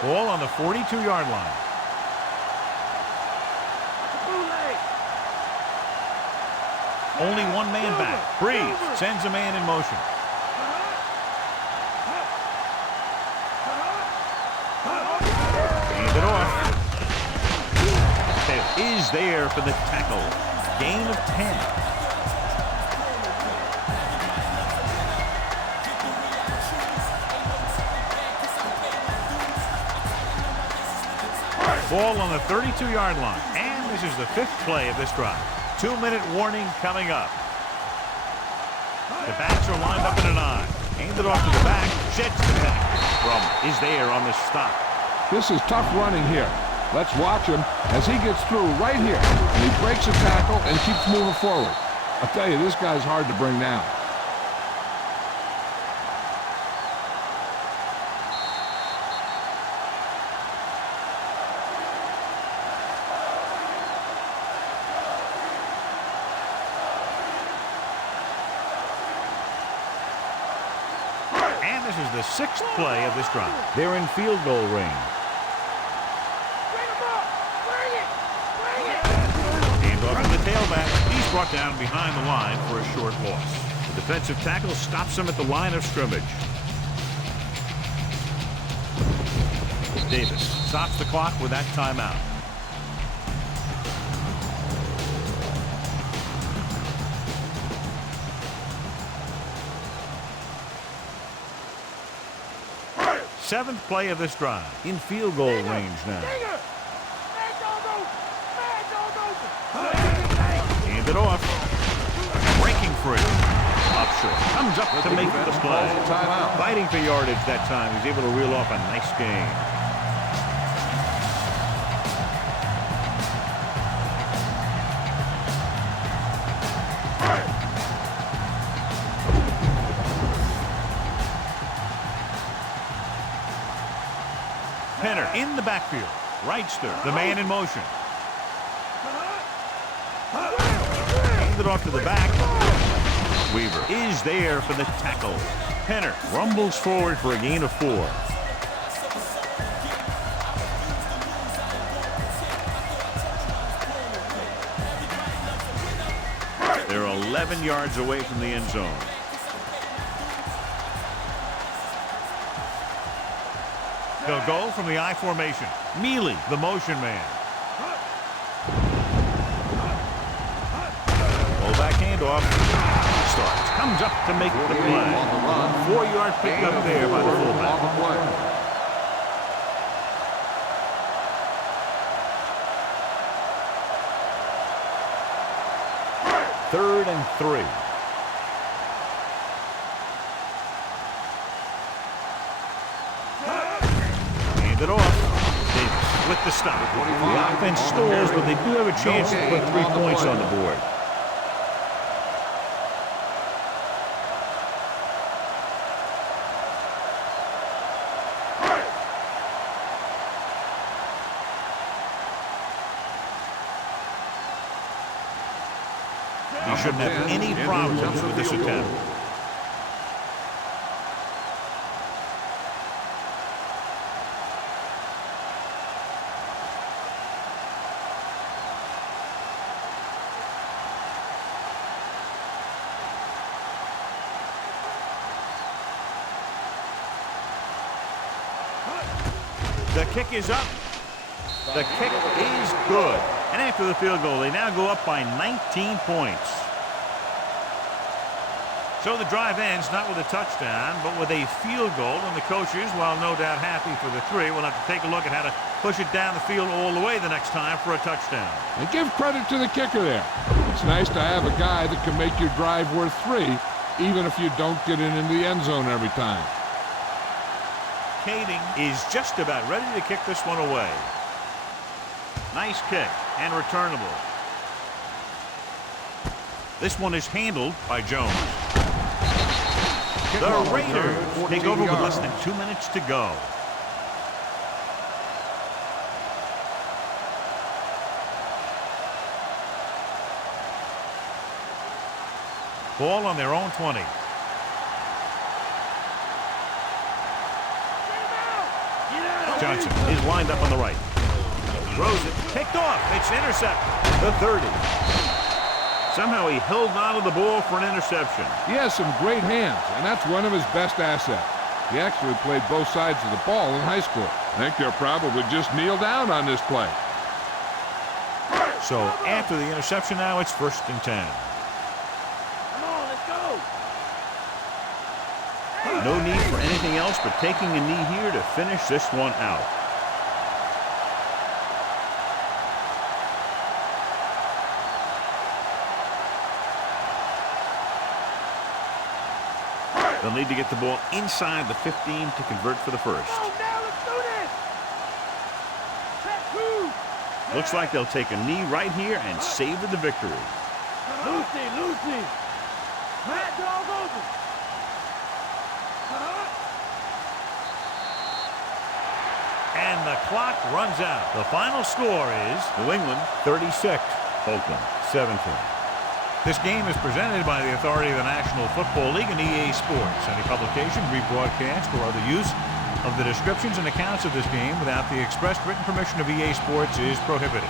Ball on the 42-yard line. Only one man back. Breeze sends a man in motion. Hand it off. Taylor is there for the tackle. Gain of 10. Ball on the 32-yard line. And this is the 5th play of this drive. 2-minute warning coming up. The backs are lined up in an eye. Handed off to the back. Sheds the tackle. Brum is there on the stop. This is tough running here. Let's watch him as he gets through right here. And he breaks a tackle and keeps moving forward. I'll tell you, this guy's hard to bring down. And this is the 6th play of this drive. They're in field goal range. Hand off to the tailback. He's brought down behind the line for a short loss. The defensive tackle stops him at the line of scrimmage. Davis stops the clock with that timeout. Seventh play of this drive. In field goal range now. Hand it off. Breaking free. Up short. Comes up to make the play. Fighting for yardage that time. He's able to reel off a nice gain. Penner in the backfield. Wrightster, the man in motion. Handed off to the back. Weaver is there for the tackle. Penner rumbles forward for a gain of 4. They're 11 yards away from the end zone. They'll go from the I formation. Mealy, the motion man. Fullback handoff. Starts. Comes up to make the play. 4-yard pickup there by the fullback. 3rd and 3. It off. Davis with the stop. The offense stalls, but they do have a chance to put 3 points on the board. He shouldn't have any problems with this attempt. The kick is up. The kick is good. And after the field goal, they now go up by 19 points. So the drive ends not with a touchdown, but with a field goal. And the coaches, while no doubt happy for the 3, will have to take a look at how to push it down the field all the way the next time for a touchdown. And give credit to the kicker there. It's nice to have a guy that can make your drive worth 3, even if you don't get it in the end zone every time. Kading is just about ready to kick this one away. Nice kick and returnable. This one is handled by Jones. The Raiders take over with less than 2 minutes to go. Ball on their own 20. Johnson is lined up on the right. Throws it. Picked off. It's intercepted. The 30. Somehow he held on to the ball for an interception. He has some great hands, and that's one of his best assets. He actually played both sides of the ball in high school. I think they'll probably just kneel down on this play. So after the interception now, it's 1st and 10. Come on, let's go. No need for anything else but taking a knee here to finish this one out. They'll need to get the ball inside the 15 to convert for the first. Come on, now, let's do this. Set two. Looks like they'll take a knee right here and savor the victory. Lucy. Hot dog over. And the clock runs out. The final score is New England 36, Oakland 17. This game is presented by the authority of the National Football League and EA Sports. Any publication, rebroadcast, or other use of the descriptions and accounts of this game without the express written permission of EA Sports is prohibited.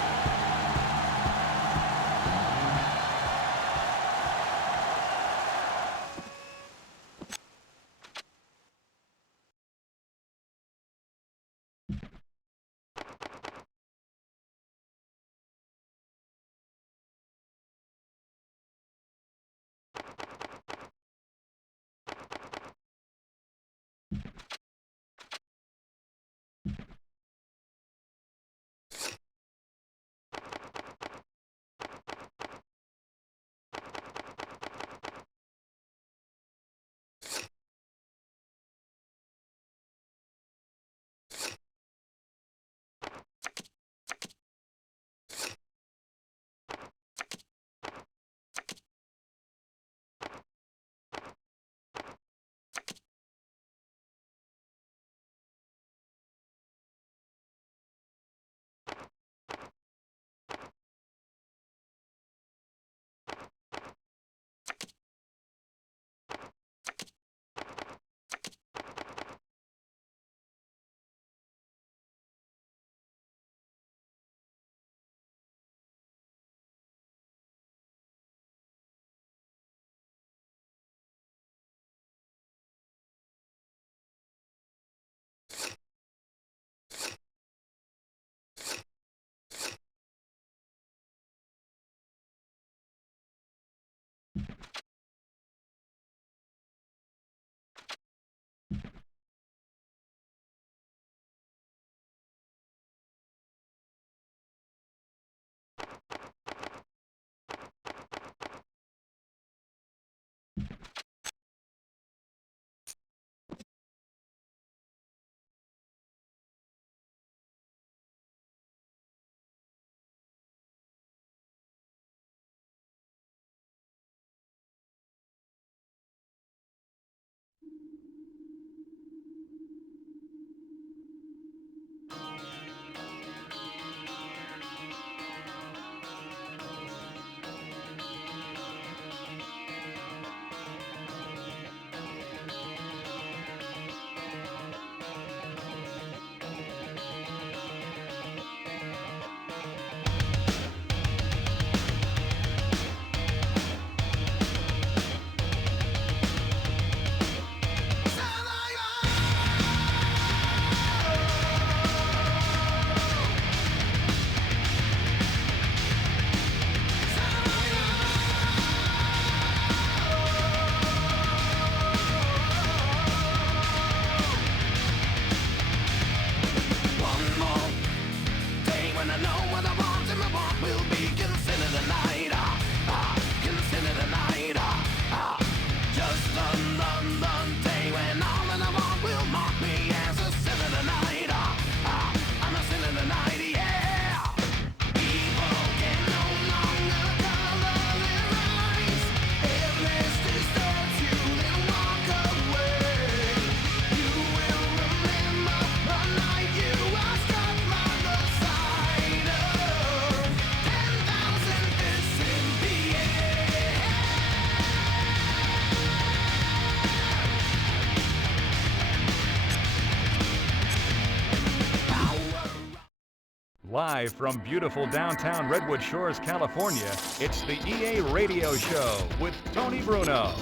Live from beautiful downtown Redwood Shores, California, it's the EA Radio Show with Tony Bruno.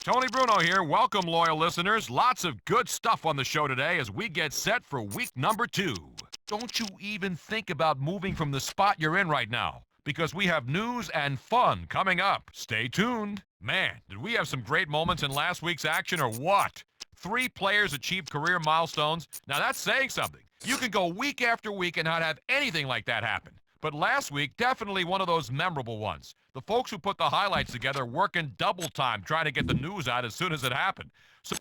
Tony Bruno here. Welcome, loyal listeners. Lots of good stuff on the show today as we get set for week number 2. Don't you even think about moving from the spot you're in right now, because we have news and fun coming up. Stay tuned. Man, did we have some great moments in last week's action or what? 3 players achieved career milestones. Now that's saying something. You can go week after week and not have anything like that happen. But last week, definitely one of those memorable ones. The folks who put the highlights together working double time trying to get the news out as soon as it happened. So